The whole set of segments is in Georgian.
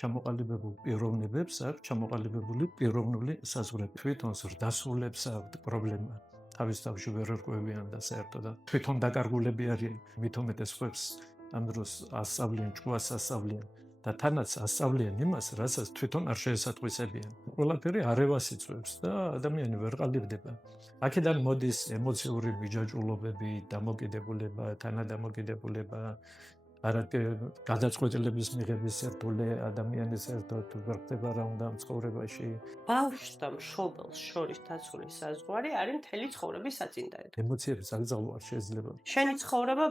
ჩამოყალიბებულ პიროვნებებს აქვს ჩამოყალიბებული პიროვნული საზღვრები. თვითონ ზრდასრულებს აქვს პრობლემა. თავის თავში ვერ ერკვევიან და საერთოდ თვითონ დაკარგულები არიან. მით უმეტეს ხებს ამ დროს ასწავლიან, ჭკუას ასწავლიან და თანაც ასწავლიან იმას, რასაც თვითონ არ შეესატყვისებიან. ყველაფერი არევას იწვევს და ადამიანი ვერ ყალიბდება. აქედან მოდის ემოციური მიჯაჭვულობები, დამოკიდებულება, თანადამოკიდებულება, გადაწყვეტილების მიღების ერთული ადამიანის ერთად ვერ ხდება რა უნდა ცხოვრებაში. ბავშვს და მშობელს შორის დაცული საზღვარი არის მთელი ცხოვრების საწინდაო. ემოციების აღზრდა არ შეიძლება. შენი ცხოვრება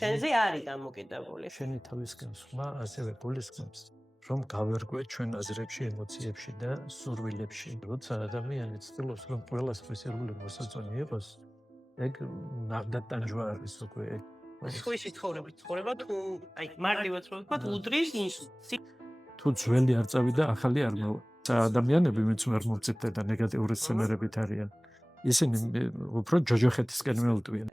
შენზე არის დამოკიდებული. შენი თავისკენ ხმა ასევე გულისხმობს, რომ გავერკვე ჩვენ აზრებში, ემოციებში და სურვილებში. როცა ადამიანი ცდილობს, რომ ყველასთვის ეროვნული მოსაწონი იყოს, ეგ ნახდატანჯვა არის უკვე. სხვისი ცხოვრება თუ აი მარტივად ვთქვათ, უდრის ინსულტს. თუ ძველი არ წავიდა, ახალი არ მოვა. ადამიანები ვინც ვერ მომწიფდა და ნეგატიური სცენარებით არიან, ისინი უფრო ჯოჯოხეთისკენ მეუტვიან.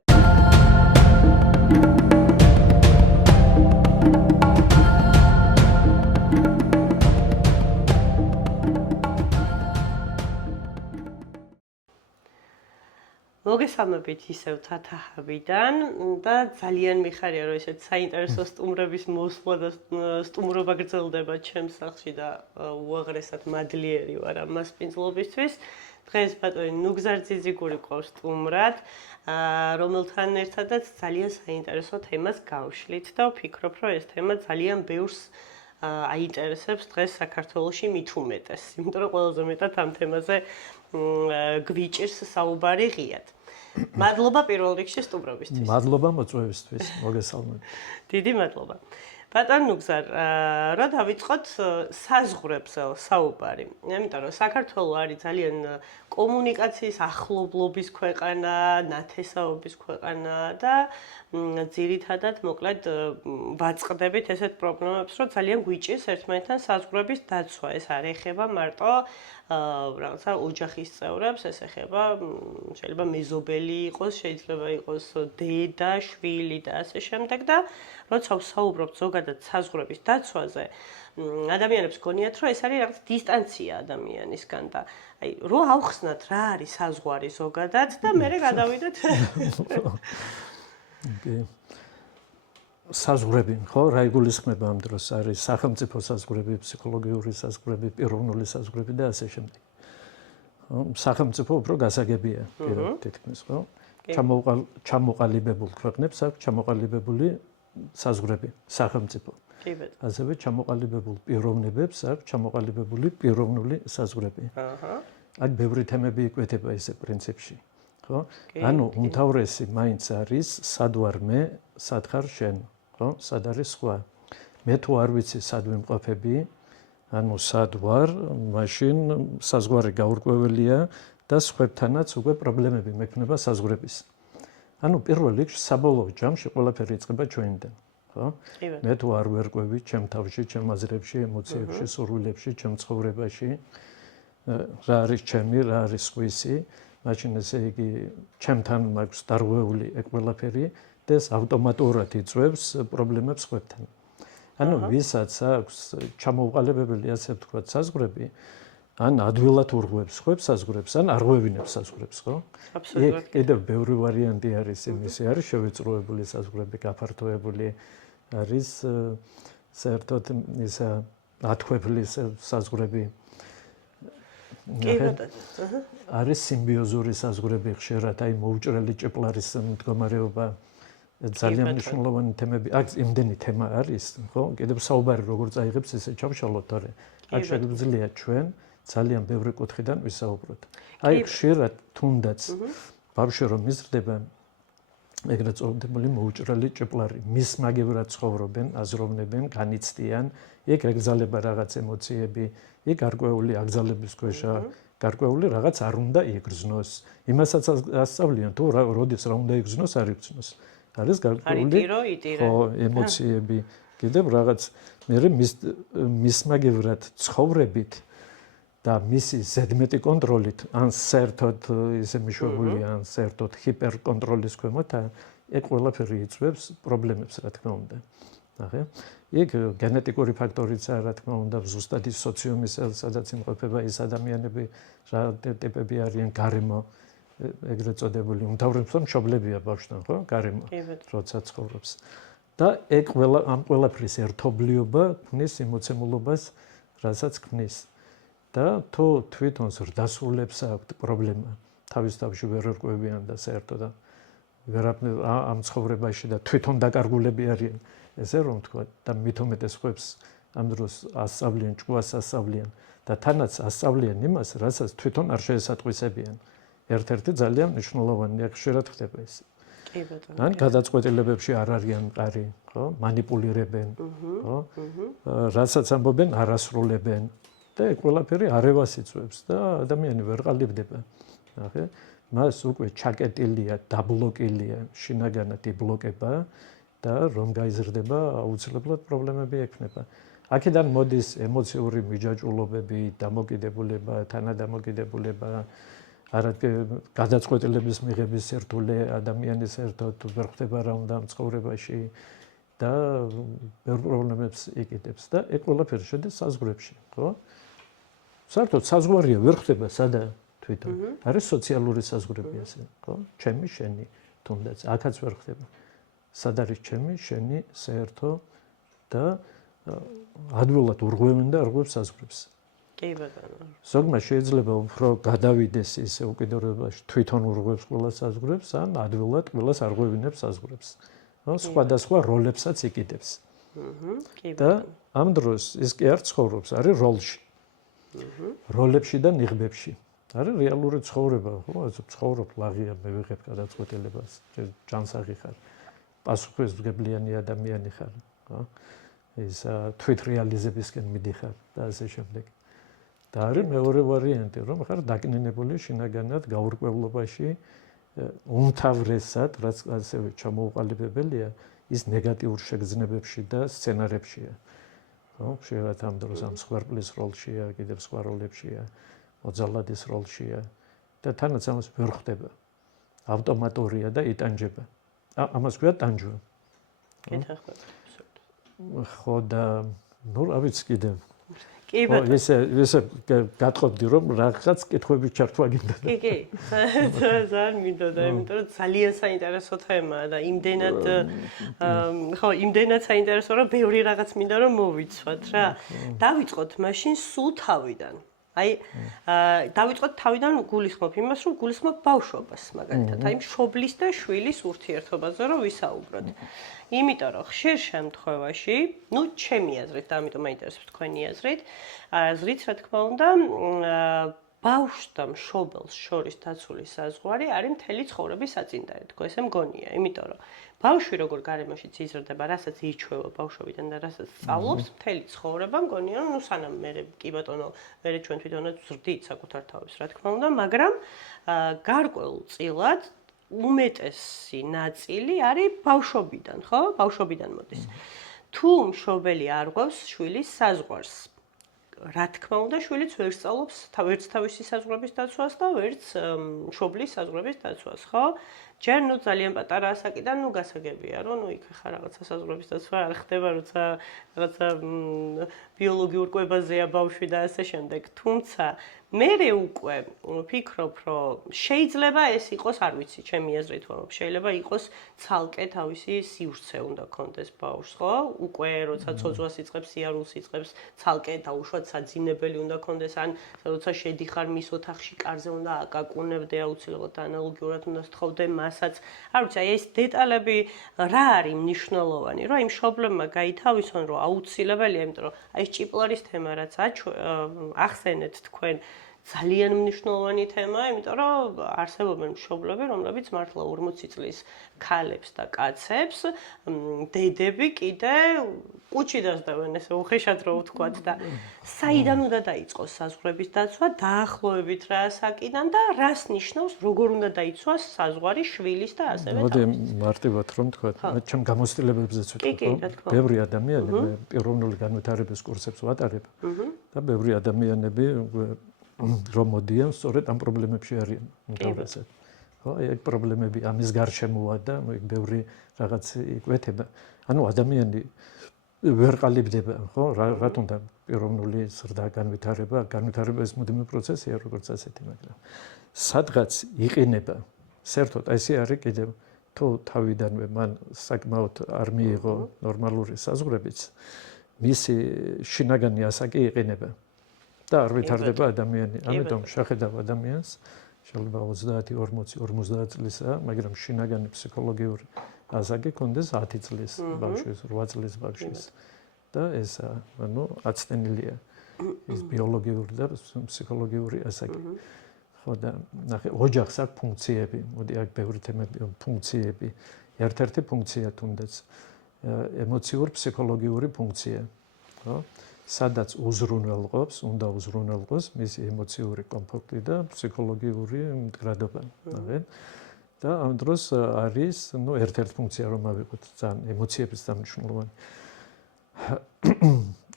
მოგესალმებით ისევ თათაჰავიდან და ძალიან მიხარია რომ ესეთ საინტერესო სტუმრების მოსვლა და სტუმრობა გრძელდება ჩემს სახლში და უაღრესად მადლიერი ვარ ამ მასპინძლობისთვის. დღეს ბატონი ნუგზარ ძიძიგური ყავს სტუმრად, რომელთან ერთადაც ძალიან საინტერესო თემას გავშლით და ვფიქრობ, რომ ეს თემა ძალიან ბევრს აინტერესებს დღეს საქართველოში მით უმეტეს, იმიტომ რომ ყველაზე მეტად ამ თემაზე გვიჭირს საუბარი ღიად. მადლობა პირველ რიგში სტუმრობისთვის. მადლობა მოწვევისთვის, მოგესალმებით. დიდი მადლობა. ბატონ ნუგზარ, რა დავიწყოთ საზღვრებზე საუბარი. იმიტომ რომ საქართველო არის ძალიან კომუნიკაციის ახლობლობის ქვეყანა, ნათესაობის ქვეყანა და ძირითადად მოკლედ ვაწყდებით ესეთ პრობლემებს, რომ ძალიან გვიჭირს ერთმანეთთან საზღვრების დაცვა. ეს არ ეხება მარტო რაღაცა ოჯახის წევრებს, ეს ეხება შეიძლება მეზობელი იყოს, შეიძლება იყოს დედა, შვილი და ასე შემდეგ და როცა ვსაუბრობთ ზოგადად საზღვრების დაცვაზე, ადამიანებს გონიათ, რომ ეს არის რაღაც დისტანცია ადამიანისგან და აი რო ავხსნათ რა არის საზღვარი ზოგადად და მერე გადავიდეთ. საზღვრები, ხო, რა იგულისხმება ამ დროს არის სახელმწიფო საზღვრები, ფსიქოლოგიური საზღვრები, პიროვნული საზღვრები და ასე შემდეგ. ხო, სახელმწიფო უფრო გასაგებია, თითქმის, ხო? ჩამოყალიბებულ ქვეყნებს აქვს ჩამოყალიბებული საზღვრები, სახელმწიფო. კი ბატონო. ასევე ჩამოყალიბებულ პიროვნებებს აქვს ჩამოყალიბებული პიროვნული საზღვრები. აქ ბევრი თემები იკვეთება ესე პრინციპში. ხო? ანუ უმთავრესი მაინც არის სად ვარ მე, სად ხარ შენ, ხო? სად არის სხვა. მე თუ არ ვიცი სად ვიმყოფები, ანუ სად ვარ, მაშინ საზღვარი გაურკვეველია და სხვებთანაც უკვე პრობლემები მექნება საზღვრების. ანუ პირველ რიგში საბოლოო ჯამში ყველაფერი იწყება ჩვენიდან, ხო? მე თუ არ ვერკვევი ჩემ თავში, ჩემ აზრებში, ემოციებში, სურვილებში, ჩემ ცხოვრებაში, რა არის ჩემი, რა არის სხვისი, მაშინ ესე იგი ჩემთან მაქვს დარღვეული ეგ ყველაფერი და ეს ავტომატურად იწვევს პრობლემებს სხვებთან. ანუ ვისაც აქვს ჩამოუყალიბებელი ასე ვთქვათ საზღვრები, ან ადვილად ურღვევს სხვებს საზღვრებს, ან არ ღვევინებს საზღვრებს, ხო? აბსოლუტურად. კიდევ ბევრი ვარიანტი არის იმისი, არის შევიწროებული საზღვრები, გაფართოებული, არის საერთოდ ისა ათქვეფლის საზღვრები. არის სიმბიოზური საზღვრები ხშირად, აი მოუჭრელი ჭეპლარის მდგომარეობა ძალიან მნიშვნელოვანი თემები. აქ იმდენი თემა არის, ხო? კიდევ საუბარი როგორ წაიღებს, ესე ჩავშალოთ, თორე აქ შეგვიძლია ჩვენ ძალიან ბევრი კუთხიდან ვისაუბროთ. აი ხშირად თუნდაც ბავშვი რომ მიზრდება, ეგრეთ წოდებული მოუჭრელი ჭეპლარი, მის მაგევრად ცხოვრობენ, აზროვნებენ, განიცდიან, იქ ეგზალება რაღაც ემოციები, იქ გარკვეული აგზალების ქვეშა, გარკვეული რაღაც არ უნდა იგრძნოს. იმასაც ასწავლიან, თუ როდის რა უნდა იგრძნოს, არ იგრძნოს. არის გარკვეული ემოციები, კიდევ რაღაც მერე მის მაგევრად ცხოვრებით და მისი ზედმეტი კონტროლით, ან საერთოდ ისე მიშვებულია, ან საერთოდ ჰიპერკონტროლის ქვემოთ, ეგ ყველაფერი იწვევს პრობლემებს, რა თქმა უნდა. ნახე? იქ გენეტიკური ფაქტორიცაა, რა თქმა უნდა, ზუსტად ის სოციუმის, სადაც იმყოფება ის ადამიანები, რა ტიპები არიან, გარემო, ეგრეთ წოდებული, უმთავრესად მშობლებია ბავშვთან, ხო? გარემო, როცა ცხოვრობს. და ეგ ამ ყველაფრის ერთობლიობა ქმნის იმოცემულობას, რასაც ქმნის. და თუ თვითონ ზრდასრულებს აქვს პრობლემა, თავის თავში ვერ ერკვევიან და საერთოდ ამ ცხოვრებაში და თვითონ დაკარგულები არიან, ესე რომ თქვა და მით უმეტეს ხვებს ამ დროს ასწავლიან, ჭკუას ასწავლიან და თანაც ასწავლიან იმას, რასაც თვითონ არ შეესატყვისებიან. ერთ-ერთი ძალიან მნიშვნელოვანი ხშირად ხდება ეს. კი ბატონო. ან გადაწყვეტილებებში არ არიან მყარი, ხო? მანიპულირებენ, ხო? რასაც ამბობენ, არასრულებენ და ეგ ყველაფერი არევას იწვევს და ადამიანი ვერ ყალიბდება. ნახე? მას უკვე ჩაკეტილია, დაბლოკილია, შინაგანად იბლოკება და რომ გაიზრდება, აუცილებლად პრობლემები ექნება. აქედან მოდის ემოციური მიჯაჭვულობები, დამოკიდებულება, თანადამოკიდებულება, გადაწყვეტილების მიღების სირთულე ადამიანის ერთად ვერ ხდება რა უნდა ამ ცხოვრებაში და ბევრ პრობლემებს იკიდებს და ეგ ყველაფერი შედის საზღვრებში, ხო? საერთოდ საზღვარია ვერ ხდება სადა თვითონ. არის სოციალური საზღვრები ასე, ხო? ჩემი, შენი, თუნდაც აქაც ვერ ხდება. სად არის ჩემი, შენი, საერთო და ადვილად ურღვევენ და არღვევს საზღვრებს. კი ბატონო. ზოგმა შეიძლება უფრო გადავიდეს ისე უკიდურებაში, თვითონ ურღვევს ყველა საზღვრებს, ან ადვილად ყველას არღვევინებს საზღვრებს. სხვადასხვა როლებსაც იკიდებს. და ამ დროს ის კი არ ცხოვრობს, არის როლში. როლებში და ნიღბებში. არის რეალური ცხოვრება, ხო? ცხოვრობ ლაღია, მე ვიღებ გადაწყვეტილებას, ჯანსაღი ხარ, პასუხისმგებლიანი ადამიანი ხარ, ხო? ის თვით რეალიზებისკენ მიდიხარ და ასე შემდეგ. და არის მეორე ვარიანტი, რომ ხარ დაკნინებული შინაგანად გაურკვევლობაში, უმთავრესად, რაც ასევე ჩამოუყალიბებელია, ის ნეგატიურ შეგრძნებებში და სცენარებშია. ხო? შეიძლება ამ დროს ამ სხვერპლის როლშია, კიდევ სხვა როლებშია, მოძალადის როლშია და თანაც ამას ვერ ხდება. ავტომატურია და იტანჯება. ამას ქვია ტანჯვა. ხო და ნუ რა ვიცი კიდევ. კი ბატონო. ესე გათხოვდი რომ რაღაც კითხვები ჩართვა გინდა. კი. ძალიან მინდოდა, იმიტომ რომ ძალიან საინტერესო თემაა და იმდენად საინტერესო რომ ბევრი რაღაც მინდა რომ მოვიცვათ რა. დავიწყოთ მაშინ სულ თავიდან. აი, დავიწყოთ თავიდან გულისხმობ იმას, რომ გულისხმობ ბავშვობას, მაგალითად, აი მშობლის და შვილის ურთიერთობაზე რომ ვისაუბროთ. იმიტომ რომ ხშირ შემთხვევაში, ნუ ჩემი აზრით და ამიტომ მაინტერესებს თქვენი აზრით, რა თქმა უნდა, ბავშვს და მშობელს შორის დაცული საზღვარი არის მთელი ცხოვრების საწინდარი, თქო ესე მგონია, იმიტომ რომ ბავშვი როგორ გარემოშიც იზრდება, რასაც ირჩევა ბავშვობიდან და რასაც სწავლობს, მთელი ცხოვრება მგონია, რომ ნუ სანამ მე კი ბატონო, მე ჩვენ თვითონაც ვზრდით საკუთარ თავს, რა თქმა უნდა, მაგრამ გარკვეულწილად უმეტესი ნაწილი არის ბავშვობიდან, ხო? ბავშვობიდან მოდის. თუ მშობელი არ ღვევს შვილის საზღვარს, რა თქმა უნდა, შვილიც ვერ სწავლობს ვერც თავისი საზღვრების დაცვას და ვერც მშობლის საზღვრების დაცვას, ხო? ჯერ ნუ ძალიან პატარა ასაკიდან ნუ გასაგებია, რომ ნუ იქ ხა რაღაცა საზღვრების დაცვა არ ხდება, როცა რაღაცა ბიოლოგიურ კვებაზეა ბავშვი და ასე შემდეგ. თუმცა მერე უკვე ვფიქრობ, რომ შეიძლება ეს იყოს, არ ვიცი, ჩემი აზრით ვამბობ, შეიძლება იყოს ცალკე თავისი სივრცე უნდა კონდეს ბავშვს, ხო? უკვე როცა ცოცხლას იწყებს, სიარულს იწყებს, ცალკე დაუშვათ საძინებელი უნდა კონდეს, ან როცა შედიხარ მის ოთახში, კარზე უნდა აკაკუნებდე, აუცილებლად ანალოგიურად უნდა სთხოვდე მასაც. არ ვიცი, აი ეს დეტალები რა არის მნიშვნელოვანი, რომ აი მშობლებმა გაითავისონ, რომ აუცილებელია, იმიტომ რომ აი ეს ჭიპლარის თემა რაც ახსენეთ თქვენ ძალიან მნიშვნელოვანი თემაა, იმიტომ რომ არსებობენ მშობლები, რომლებიც მართლა 40 წლის ქალებს და კაცებს დედები კიდე კუჩი დასდევენ, ესე უხეშად რო ვთქვათ და საიდან უნდა დაიწყოს საზღვრების დაცვა, დაახლოებით რა ასაკიდან და რას ნიშნავს, როგორ უნდა დაიცვას საზღვარი შვილის და ასევე მოდი მარტივად რომ ვთქვათ, ჩემ გამოცდილებებზეც ვთქვათ, ბევრი ადამიანი პიროვნული განვითარების კურსებს ვატარებ და ბევრი ადამიანები რომ მოდიან, სწორედ ამ პრობლემებში არიან უმთავრესად. ხო, ეგ პრობლემები ამის გარშემოა და ეგ ბევრი რაღაც იკვეთება. ანუ ადამიანი ვერ ყალიბდება, ხო? Რა თუნდა პიროვნული ზრდა განვითარება ეს მუდმივი პროცესია, როგორც ასეთი, მაგრამ სადღაც იყინება. საერთოდ ესე არის კიდევ თუ თავიდანვე მან საკმაოდ არ მიიღო ნორმალური საზღვრებიც, მისი შინაგანი ასაკი იყინება და არ ვითარდება ადამიანი. ამიტომ შეხედავ ადამიანს, შეიძლება 30, 40, 50 წლისა, მაგრამ შინაგანი ფსიქოლოგიური ასაკი კონდეს 10 წლის ბავშვის, 8 წლის ბავშვის. და ეს, აცნენილია ის ბიოლოგიური და ფსიქოლოგიური ასაკი. ხო და ნახე, ოჯახს აქვს ფუნქციები, მოდი აქ ბევრი თემები, ფუნქციები. ერთ-ერთი ფუნქცია თუნდაც ემოციურ-ფსიქოლოგიური ფუნქცია, ხო? სადაც უზრუნველყოფს, უნდა უზრუნველყოს მისი ემოციური კომფორტი და ფსიქოლოგიური მდგრადობა, ნახე. და ამ დროს არის, ერთ-ერთი ფუნქცია რომ ავიღოთ, ძალიან ემოციების დამნიშნულოვანი.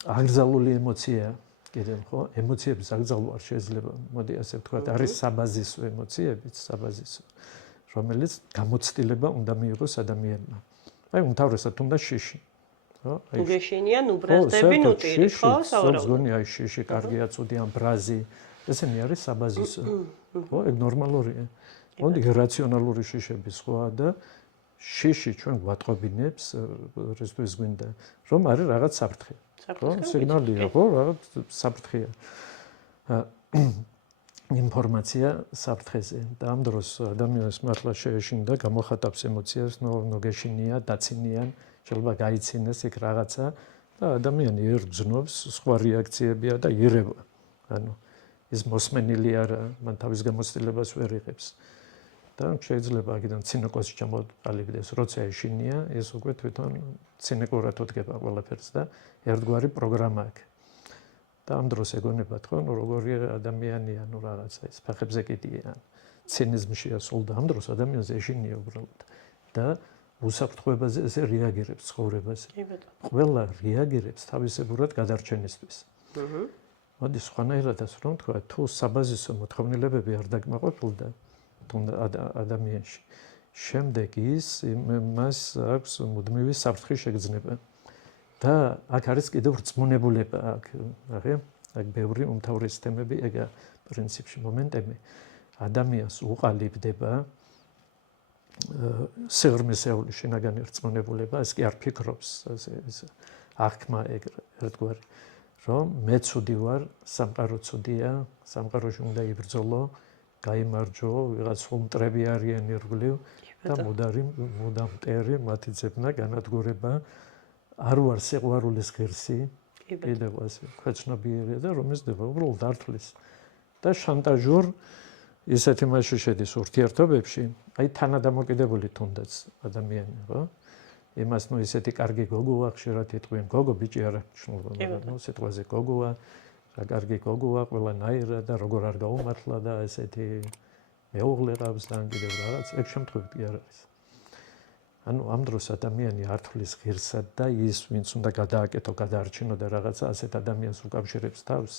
აკრძალული ემოცია კიდევ ხო, ემოციების აკრძალვა არ შეიძლება, მოდი ასე ვთქვათ, არის საბაზისო ემოციებიც, საბაზისო, რომელიც გამოცდილება უნდა მიიღოს ადამიანმა. აი, უმთავრესად უნდა შიში. ხო? გეშინიან უბრალდები ნუტირი, ხო, საუბრობთ. აი, შიში, კარგია, ცუდია, ბრაზი, ესენი არის საბაზისო. ხო, ეგ ნორმალურია. მოდი რაციონალური შიშები სხვა და შიში ჩვენ გვატყობინებს, რისთვის გვინდა, რომ არის რაღაც საფრთხე. ხო, სიგნალია, ხო, რაღაც საფრთხეა. ინფორმაცია საფრთხეზე და ამ დროს ადამიანს მართლა შეეშინდა გამოხატავს ემოციას, ნოგეშინია, დაცინიან, შეიძლება გაიცინეს იქ რაღაცა და ადამიანი ერგზნობს, სხვა რეაქციებია და ირევა. ანუ ის მოსმენილი არა, მან თავის გამოცდილებას ვერ იღებს. და შეიძლება აქედან ცინიკოსი ჩამოყალიბდეს, როცა ეშინია, ეს უკვე თვითონ ცინიკურად უთგება ყველაფერს და ერთგვარი პროგრამა აქვს. და ამ დროს ეგონებათ, ხო, როგორი ადამიანია, რაღაცა ის ფეხებზე კიდია, ცინიზმშია სულ და ამ დროს ადამიანს ეშინია უბრალოდ და უსაფრთხოებაზე ესე რეაგირებს ცხოვრებაზე. ყველა რეაგირებს თავისებურად გადარჩენისთვის. მოდი სხვანაირადაც რომ თქვა, თუ საბაზისო მოთხოვნილებები არ დაკმაყოფილდა ადამიანში. შემდეგ მას აქვს მუდმივი საფრთხის შეგრძნება. და აქ არის კიდევ რწმუნებულება აქ, ნახე, აქ ბევრი უმთავრესი თემები ეგა პრინციპში მომენტები. ადამიანს უყალიბდება სიღრმისეული შინაგანი რწმუნებულება, ეს კი არ ფიქრობს, ეს აღქმა ერთგვარი, რომ მე ცუდი ვარ, სამყარო ცუდია, სამყაროში უნდა იბრძოლო, გაიმარჯვო, ვიღაც ხუმტრები არიან ირგვლივ და მუდამ მტერი მათი ძებნა განადგურება არ ვარ სიყვარულის ღირსი, კიდევ ასე ქვეცნობიერია და რომ ისდება უბრალოდ ართვლის და შანტაჟურ ისეთი მასში შედის ურთიერთობებში, აი თანადამოკიდებული თუნდაც ადამიანი, ხო? იმას ისეთი კარგი გოგოა, ხშირად იტყვიან, გოგო ბიჭი არ აღნიშნულობა, მაგრამ სიტყვაზე გოგოა, რა კარგი გოგოა, ყველანაირად და როგორ არ გაუმართლა და ესეთი მეუღლე ყავს და კიდევ რაღაც, ეგ შემთხვევით კი არ არის. ანუ ამ დროს ადამიანი ართვლის ღირსად და ის, ვინც უნდა გადააკეთო, გადაარჩინო და რაღაცა ასეთ ადამიანს უკავშირებს თავს,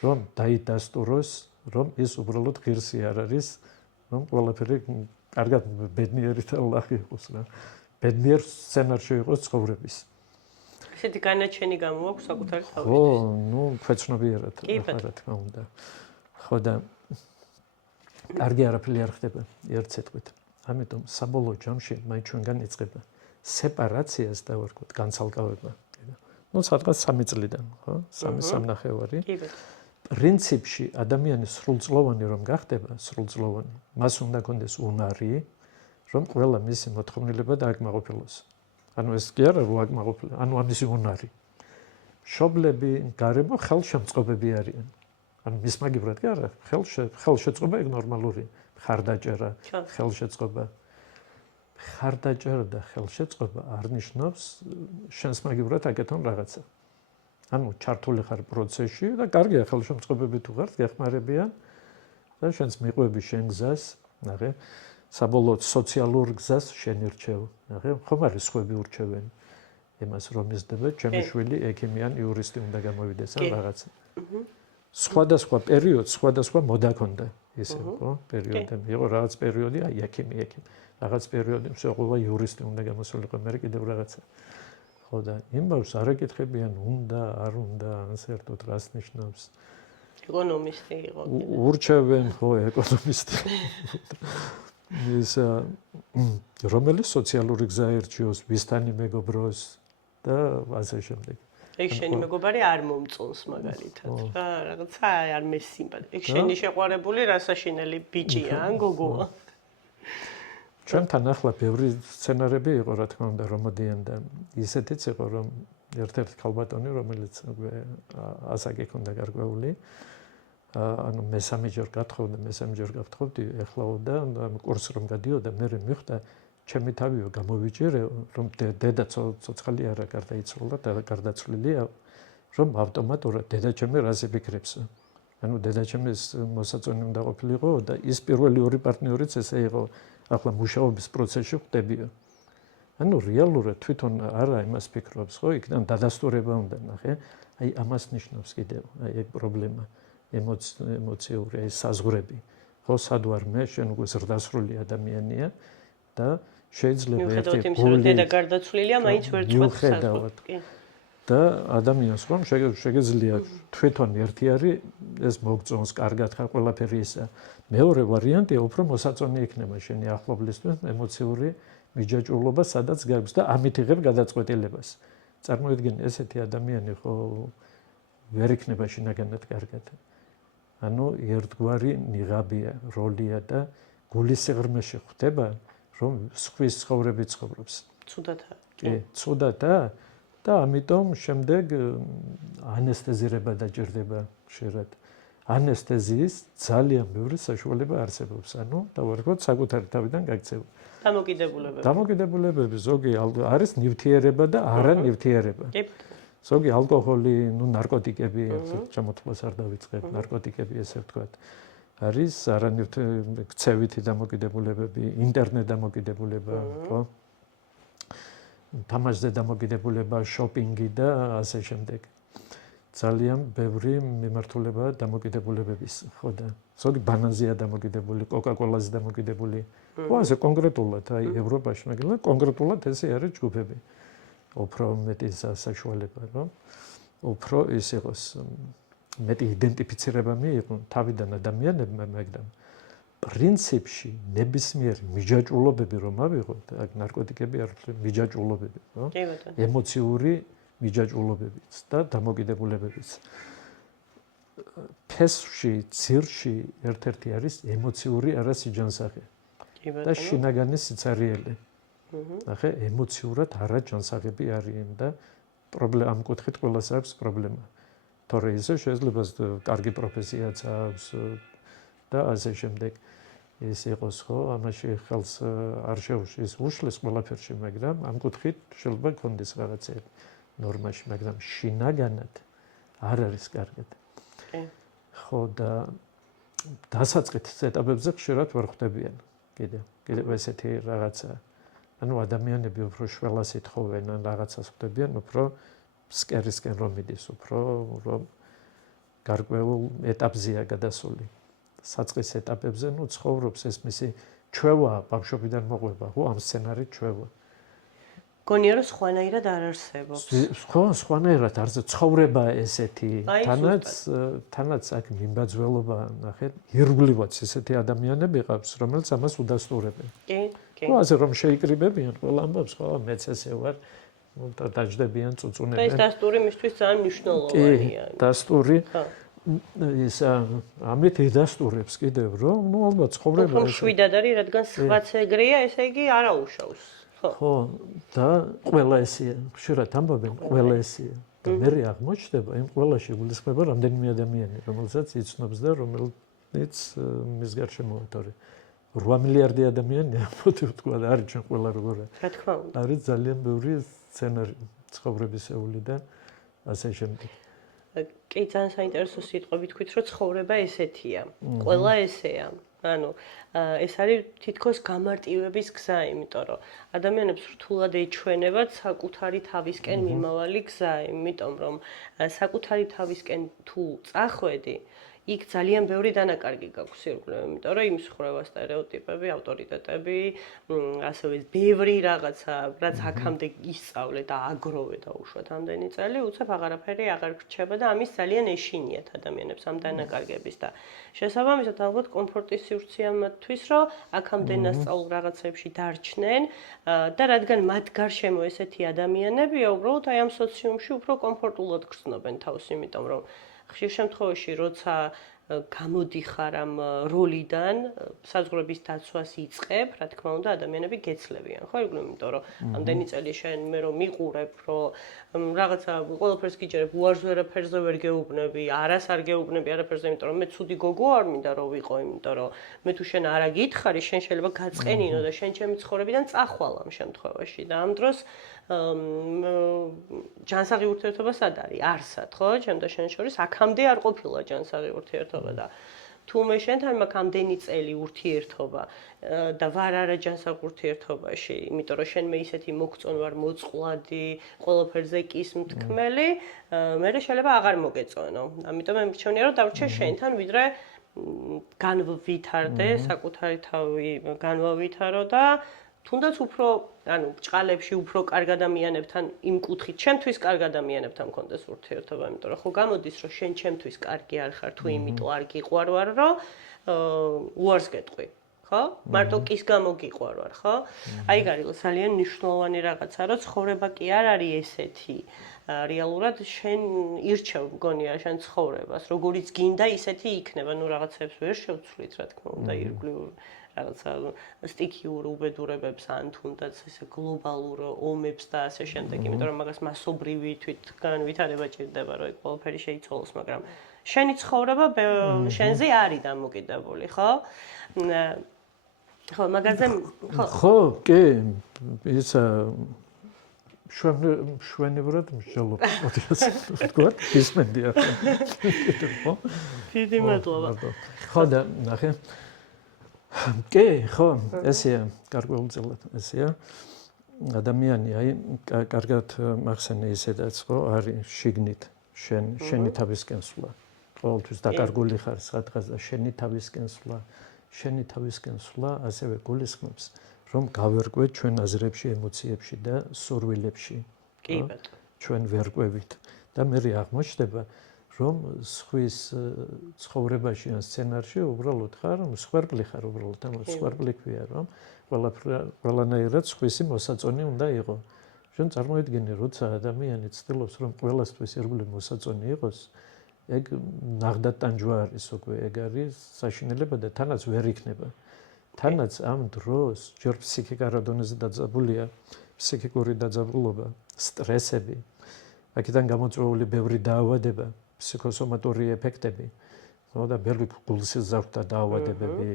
რომ დაიდასტუროს, რომ ის უბრალოდ ღირსი არ არის, რომ ყველაფერი კარგად ბედნიერი და ლახი იყოს რა. ბედნიერ სცენარში იყოს ცხოვრების. ესეთი განაჩენი გამოაქვს საკუთარი თავისთვის. ხო, ქვეცნობიერად, რა თქმა უნდა. ხო და კარგი არაფერი არ ხდება ერთ სიტყვით. ამიტომ საბოლოო ჯამში მაინც ჩვენგან იწყება სეპარაციას და ვარქვათ განცალკავება. სადღაც 3 წლიდან, ხო? 3 ნახევარი. პრინციპში ადამიანი სრულწლოვანი რომ გახდება, სრულწლოვანი, მას უნდა კონდეს უნარი, რომ ყველა მისი მოთხოვნილება დააკმაყოფილოს. ანუ ეს კი არა რომ აკმაყოფილოს, ანუ ამისი უნარი. მშობლები, გარემო ხელშემწყობები არიან. ანუ მისმაგივრად კი არა, ხელშეწყობა ეგ ნორმალური. ხარდაჭერა, ხელშეწყობა. ხარდაჭერა და ხელშეწყობა არ ნიშნავს შენს მაგივრად აკეთონ რაღაცა. ანუ ჩართული ხარ პროცესში და კარგია ხელშემწყობები თუ ხარ, გეხმარებიან და შენს მიყვები შენ გზას, ნახე, საბოლოოდ სოციალურ გზას შენ ირჩევ, ნახე, ხომ არის სხვები ურჩევენ იმას რომ ისდება, ჩემი შვილი ექიმიან იურისტი უნდა გამოვიდეს ან რაღაცა. სხვადასხვა პერიოდს სხვადასხვა მოდა ქონდა. ისე ხო პერიოდები იყო რაღაც პერიოდი აი ექიმი რაღაც პერიოდი მსოყრობა იურისტი უნდა გამოსულიყო მე კიდევ რაღაცა ხო და იმ ბავშვს არ ეკითხებიან უნდა, არ უნდა, ან საერთოდ რას ნიშნავს. ეკონომისტი იყო. ურჩევენ ხო ეკონომისტი. ის რომელი სოციალური გზა ერჩიოს, ვისთან იმეგობროს და ასე შემდეგ. ეგ შენი მეგობარი არ მომწონს მაგალითად რა რაღაცა არ მესიმპათია. ეგ შენი შეყვარებული რასაშინელი ბიჭია ან გოგოა. ჩვენთან ახლა ბევრი სცენარები იყო რა თქმა უნდა რომოდიან და ისეთიც იყო რომ ერთ-ერთი ქალბატონი რომელიც ასაკი ჰქონდა გარკვეული ანუ მესამეჯერ გათხოვდი ეხლაოდა კურსს რომ გადიოდა მე მიხვდა ჩემი თავიო გამოვიჭირე რომ დედა ცოცხალი არა გარდაიცვალა და გარდაცვლილია რომ ავტომატურად დედა ჩემი რაზე ფიქრებსო ანუ დედა ჩემის მოსაწონი უნდა ყოფილიყო და ის პირველი ორი პარტნიორიც ესე იყო ახლა მუშაობის პროცესში ხვდებიო ანუ რეალურად თვითონ არა იმას ფიქრობს ხო იქიდან დადასტურება უნდა ნახე აი ამას ნიშნავს კიდევ აი ეგ პრობლემა ემოციური აი საზღვრები ხო სადوار მე შენ უკვე ზრდასრული ადამიანია და შეიძლება ერთი გული დედა გარდაცვლილია მაინც ვერ წვეთს და ადამიანს რომ შეგეძლია თვითონ ერთი არის ეს მოგწონს კარგად ხარ ყველაფერი ისა მეორე ვარიანტია უფრო მოსაწონი იქნება შენი ახლობლისთვის ემოციური მიჯაჭვულობა სადაც გაქვს და ამით იღებ გადაწყვეტილებას წარმოიდგინე ესეთი ადამიანი ხო ვერ იქნება შინაგანად კარგად ანუ ერთგვარი ნიღაბია როლია და გულის სიღრმეში ხვდება რომ სხვის ცხოვრებით ცხოვრობს ცუდათა კი ცუდათა და ამიტომ შემდეგ ანესთეზირება დაჭირდება ხშირად ანესთეზიის ძალიან ბევრი საშუალება არსებობს ანუ დავარქოთ საკუთარი თავიდან გაქცევა დამოკიდებულებები ზოგი არის ნივთიერება და არა ნივთიერება ზოგი ალკოჰოლი ნუ ნარკოტიკები ჩამოთვლას არ დავიწყებ ნარკოტიკები ესე ვთქვათ არის არანივთიერებითი დამოკიდებულებები ინტერნეტ დამოკიდებულება ხო თამაშზე დამოკიდებულება შოპინგი და ასე შემდეგ ძალიან ბევრი მიმართულება დამოკიდებულებების ხო და ზოგი ბანანზეა დამოკიდებული კოკა-კოლაზე დამოკიდებული ხო ასე კონკრეტულად აი ევროპაში მაგრამ კონკრეტულად ესე არის ჯგუფები უფრო მეტი საშუალება რომ უფრო ის იყოს მეტი იდენტიფიცირება მიიღონ თავიდან ადამიანებმა მაგრამ პრინციპში ნებისმიერ მიჯაჭვულობები რომ ავიღოთ აქ ნარკოტიკები არ მიჯაჭვულობები ხო ემოციური მიჯაჭვულობებიც და დამოკიდებულებებიც ფესვში ძირში ერთ-ერთი არის ემოციური არასიჯანსაღე და შინაგანი სიცარიელე ნახე ემოციურად არაჯანსაღები არიან და პრობლემა ამ კუთხით ყველას აქვს პრობლემა თორე ისე შეიძლება კარგი პროფესიაც აქვს და ასე შემდეგ ის იყოს ხო ამაში ხელს არ შეუშლის უშლის ყველაფერში მაგრამ ამ კუთხით შეიძლება გქონდეს რაღაცები ნორმაში მაგრამ შინაგანად არ არის კარგად ხო და დასაწყის ეტაპებზე ხშირად ვერ ხვდებიან კიდევ ესეთი რაღაცა ანუ ადამიანები უფრო შველას ეთხოვენ ან რაღაცას ხვდებიან უფრო სკერისკენ რომ მიდის უფრო რომ გარკვეულ ეტაპზეა გადასული საწყის ეტაპებზე ნუ ცხოვრობს ეს მისი ჩვევა ბავშვობიდან მოყვება ხო ამ სცენარით ჩვევა გონია რომ სხვანაირად არ არსებობს ხო სხვანაირად არ ცხოვრება ესეთი თანაც აქ მიმბაძველობა ნახეთ ირგვლივაც ესეთი ადამიანები ყავს რომელიც ამას უდასტურებენ კი ხო ასე რომ შეიკრიბებიან ყველა ამბობს ხო მეც ესე ვარ და დაждდებიან წუწუნებენ და ეს დასტური მისთვის ძალიან მნიშვნელოვანია კი დასტური ის ამით იდასტურებს კიდევ რომ ნუ ალბათ ცხოვრება ეს შვიდად არის რადგან სხვაც ეგრეა ესე იგი არაუშავს ხო და ყველა ესეა ხშირად ამბობენ ყველა ესეა და მე აღმოჩნდება იმ ყველაში გულისხმება რამდენიმე ადამიანი რომელსაც იცნობს და რომელიც მის გარშემოა თორე 8 მილიარდი ადამიანია მოდი ვთქვა არის ჩვენ ყველა როგორია რა თქმა უნდა არის ძალიან ბევრი სცენარი ცხოვრებისეული და ასე შემდეგ კი ძალიან საინტერესო სიტყვები თქვით რომ ცხოვრება ესეთია ყველა ესეა ანუ ეს არის თითქოს გამარტივების გზა, იმიტომ რომ ადამიანებს რთულად ეჩვენებათ საკუთარი თავისკენ მიმავალი გზა, იმიტომ რომ საკუთარი თავისკენ თუ წახვედი, იქ ძალიან ბევრი დანაკარგი გაქვს ირგვლივ, იმიტომ რომ იმის ხრევა სტერეოტიპები, ავტორიტეტები, ასევე ბევრი რაღაცა, რაც აქამდე ისწავლე და აგროვე და უშუალოდ ამდენი წელი, უცებ აღარაფერი აღარ გრჩება და ამის ძალიან ეშინიათ ადამიანებს ამ დანაკარგების და შესაბამისად ალბათ კომფორტის სივრცეა მათთვის, რომ აქამდე ნასწავლ რაღაცებში დარჩნენ და რადგან მათ გარშემო ესეთი ადამიანებია, უბრალოდ აი ამ სოციუმში უფრო კომფორტულად გრძნობენ თავს, იმიტომ რომ ხშირ შემთხვევაში როცა გამოდიხარ ამ როლიდან, საზღვრების დაცვას იწყებ, რა თქმა უნდა, ადამიანები გეცლებიან, ხო, იგივე, იმიტომ რომ ამდენი წელი შენ მე რომ მიყურებ, რომ რაღაცა ყველაფერს გიჯერებ, უარს ვერაფერზე ვერ გეუბნები, არას არ გეუბნები არაფერზე, იმიტომ რომ მე ცუდი გოგო არ მინდა რომ ვიყო, იმიტომ რომ მე თუ შენ არა გითხარი, შენ შეიძლება გაწყენინო და შენ ჩემი ცხოვრებიდან წახვალ ამ შემთხვევაში და ამ დროს ჯანსაღი ურთიერთობა სად არის? არსად, ხო? ჩემ და შენ შორის აქამდე არ ყოფილა ჯანსაღი ურთიერთობა და თუ მე შენთან მაქვს ამდენი წელი ურთიერთობა და ვარ არა ჯანსაღ ურთიერთობაში, იმიტომ რომ შენ მე ისეთი მოგწონ ვარ მოწყვლადი, ყველაფერზე კის მთქმელი, მე შეიძლება აღარ მოგეწონო. ამიტომ მე მრჩევნია რომ დავრჩე შენთან, ვიდრე განვითარდე, საკუთარი თავი განვავითარო და თუნდაც უფრო, ანუ ბჭყალებში უფრო კარგ ადამიანებთან იმ კუთხით, ჩემთვის კარგ ადამიანებთან მქონდეს ურთიერთობა, იმიტომ რომ ხო გამოდის, რომ შენ ჩემთვის კარგი არ ხარ, თუ იმიტომ არ გიყვარ ვარ, რომ უარს გეტყვი, ხო? მარტო კის გამო გიყვარ ვარ, ხო? აი გარიგო ძალიან მნიშვნელოვანი რაღაცა, რომ ცხოვრება კი არ არის ესეთი. რეალურად შენ ირჩევ მგონია შენ ცხოვრებას, როგორიც გინდა, ისეთი იქნება, ნუ რაღაცებს ვერ შევცვლით, რა თქმა უნდა, ირგვლივ რაღაცა სტიქიურ უბედურებებს ან თუნდაც ესე გლობალურ ომებს და ასე შემდეგ, იმიტომ რომ მაგას მასობრივი თვითგანვითარება ჭირდება, რომ ეს ყველაფერი შეიცვალოს, მაგრამ შენი ცხოვრება შენზე არის დამოკიდებული, ხო? ხო, მაგაზე ხო, კი, ისა შვენივრად მსჯელობ, თქვათ, ისმენდია. ხო? დიდი მადლობა. ხო და ნახე. კი, ხო, ესეა, გარკვეულწილად ესეა. ადამიანი, აი, კარგად მახსენე ისედაც, ხო, არის შიგნით შენი თავისკენ სვლა. ყოველთვის დაკარგული ხარ სადღაც და შენი თავისკენ სვლა, შენი თავისკენ სვლა ასევე გულისხმობს, რომ გავერკვეთ ჩვენ აზრებში, ემოციებში და სურვილებში. კი, ბატონო. ჩვენ ვერკვევით და მე აღმოჩნდება რომ სხვის ცხოვრებაში ან სცენარში უბრალოდ ხარ, მსხვერპლი ხარ უბრალოდ, ამას მსხვერპლი ქვია, რომ ყველანაირად სხვისი მოსაწონი უნდა იყო. შენ წარმოიდგინე, როცა ადამიანი ცდილობს, რომ ყველასთვის ირგვლივ მოსაწონი იყოს, ეგ ნახდათ ტანჯვა არის უკვე, ეგ არის საშინელება და თანაც ვერ იქნება. თანაც ამ დროს ჯერ ფსიქიკურ დონეზე დაძაბულია, ფსიქიკური დაძაბულობა, სტრესები, აქედან გამოწვეული ბევრი დაავადება, ფსიქოსომატური ეფექტები, ხო და ბევრი გულსიზრდა დაავადებები,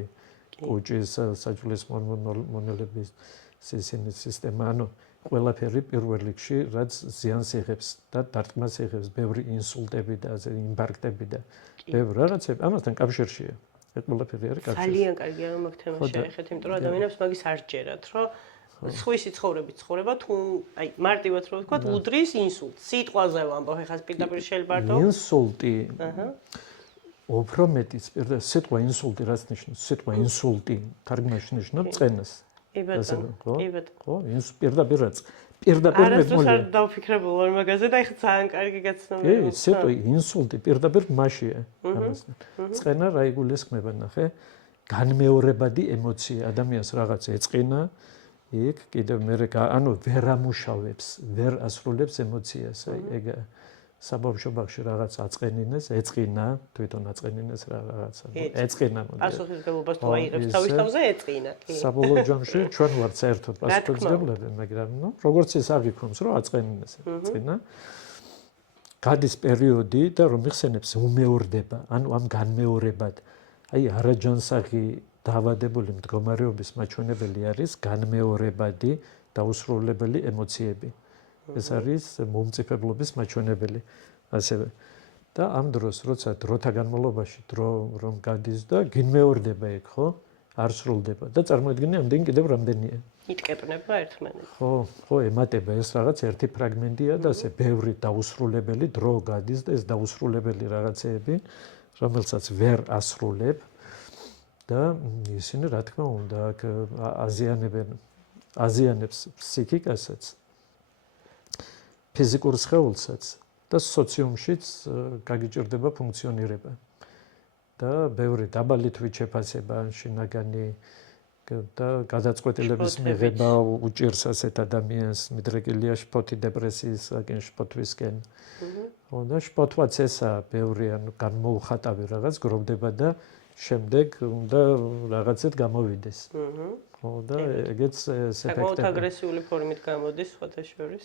კუჭის, საჭმლის მონელების სისტემა, ანუ ყველაფერი პირველ რიგში, რაც ზიანს იღებს და დარტყმას იღებს, ბევრი ინსულტები და ინფარქტები და ბევრი რაღაცები ამასთან კავშირშია. ეს ყველაფერი არის კავშირში. ძალიან კარგია რომ აქ თემა შეეხეთ, იმიტომ რომ ადამიანებს მაგის არ ჯერათ, რომ სხვისი ცხოვრებით ცხოვრება თუ აი მარტივად რომ ვთქვა, უდრის ინსულტს. სიტყვაზე ვამბობ, ეხლა პირდაპირ შეიძლება არ დავ. ინსულტი. უფრო მეტიც პირდაპირ სიტყვა ინსულტი რაც ნიშნავს? სიტყვა ინსულტი თარგმანში ნიშნავს წენას. კი ბატონო. კი ბატონო. ხო, პირდაპირ რაც პირდაპირ არასდროს არ დავფიქრებულ ვარ მაგაზე და ეხლა ძალიან კარგი გაცნობია. კი, სიტყვა ინსულტი პირდაპირ მაშია ამასთან. წენა რა იგულისხმება, ნახე, განმეორებადი ემოცია, ადამიანს რაღაც ეწყინა, იქ კიდევ მე ანუ ვერ ამუშავებს, ვერ ასრულებს ემოციას, აი ეგ საბავშვო ბაღში რაღაც აწყენინეს, ეწყინა, თვითონ აწყენინეს რაღაცა, ეწყინა. პასუხისმგებლობას თუ აიღებს თავის თავზე ეწყინა. საბოლოო ჯამში ჩვენ ვართ საერთოდ პასუხისმგებლები, მაგრამ ნუ როგორც ის აღიქვამს, რომ აწყენინეს, ეწყინა. გადის პერიოდი და რომ იხსენებს უმეორდება, ანუ ამ განმეორებად, აი არაჯანსაღი დაავადებული მდგომარეობის მაჩვენებელი არის განმეორებადი დაუსრულებელი ემოციები. ეს არის მომწიფებლობის მაჩვენებელი ასევე. და ამ დროს, როცა დროთა განმავლობაში რომ გადის და გინმეორდება ეგ, ხო? არ სრულდება და წარმოიდგინე ამდენ კიდევ რამდენია. იტკეპნება ერთმანეთს. ხო, ემატება ეს რაღაც ერთი ფრაგმენტია და ასე ბევრი დაუსრულებელი დრო გადის და ეს დაუსრულებელი რაღაცეები რომელსაც ვერ ასრულებ და ისინი რა თქმა უნდა აზიანებს ფსიქიკასაც, ფიზიკურ სხეულსაც და სოციუმშიც გაგიჭირდება ფუნქციონირება. და ბევრი დაბალი თვითშეფასება, შინაგანი და გადაწყვეტილების მიღება უჭირს ასეთ ადამიანს, მიდრეკილია შფოთი დეპრესიისკენ, შფოთვისკენ. და შფოთვაც ესაა, ბევრი განმოუხატავი რაღაც გროვდება და შემდეგ უნდა რაღაცეთ გამოვიდეს. და ეგეც საკმაოდ აგრესიული ფორმით გამოდის სხვათა შორის.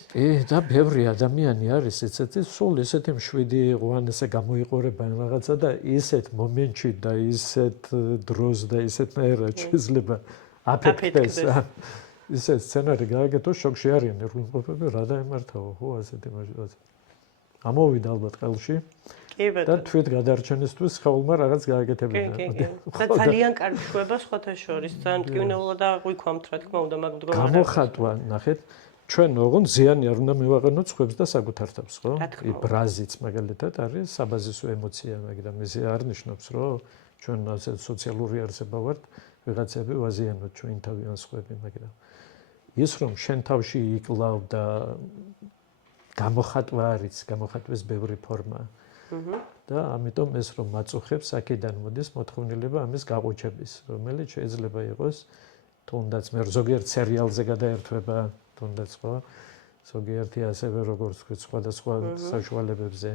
და ბევრი ადამიანი არის ესეთი, სულ ესეთი მშვიდი იყო, ან ესე გამოიყურება რაღაცა და ისეთ მომენტში და ისეთ დროს და ისეთნაირად შეიძლება აფექტდეს. ისეთ სცენარი გააკეთოს, შოკში არიან ერგულმყოფები, რა დაემართაო, ხო, ასეთი მაშინ. ამოვიდა ალბათ ყელში. და თვით გადარჩენისთვის ხაულმა რაღაც გააკეთებინა. და ძალიან კარგი შვება სხვათა შორის, ძალიან მტკივნეულად აღვიქვამთ, რა თქმა უნდა, მაგ მდგომარეობაში. გამოხატვა, ნახეთ, ჩვენ ოღონდ ზიანი არ უნდა მივაყენოთ სხვებს და საკუთარ თავს, ხო? ბრაზიც მაგალითად არის საბაზისო ემოცია, მაგრამ ეს არ ნიშნავს, რომ ჩვენ ასე სოციალური არსება ვართ, ვიღაცები ვაზიანოთ ჩვენ თავიანთ სხვები, მაგრამ ის რომ შენ თავში იკლავ და გამოხატვა არის, გამოხატვის ბევრი ფორმაა. და ამიტომ ეს რომ მაწუხებს აქედან მოდის მოთხოვნილება ამის გაყუჩების, რომელიც შეიძლება იყოს თუნდაც მე ზოგიერთ სერიალზე გადაერთვება, თუნდაც ხო, ზოგიერთი ასევე როგორც ვთქვი, სხვადასხვა საშუალებებზე,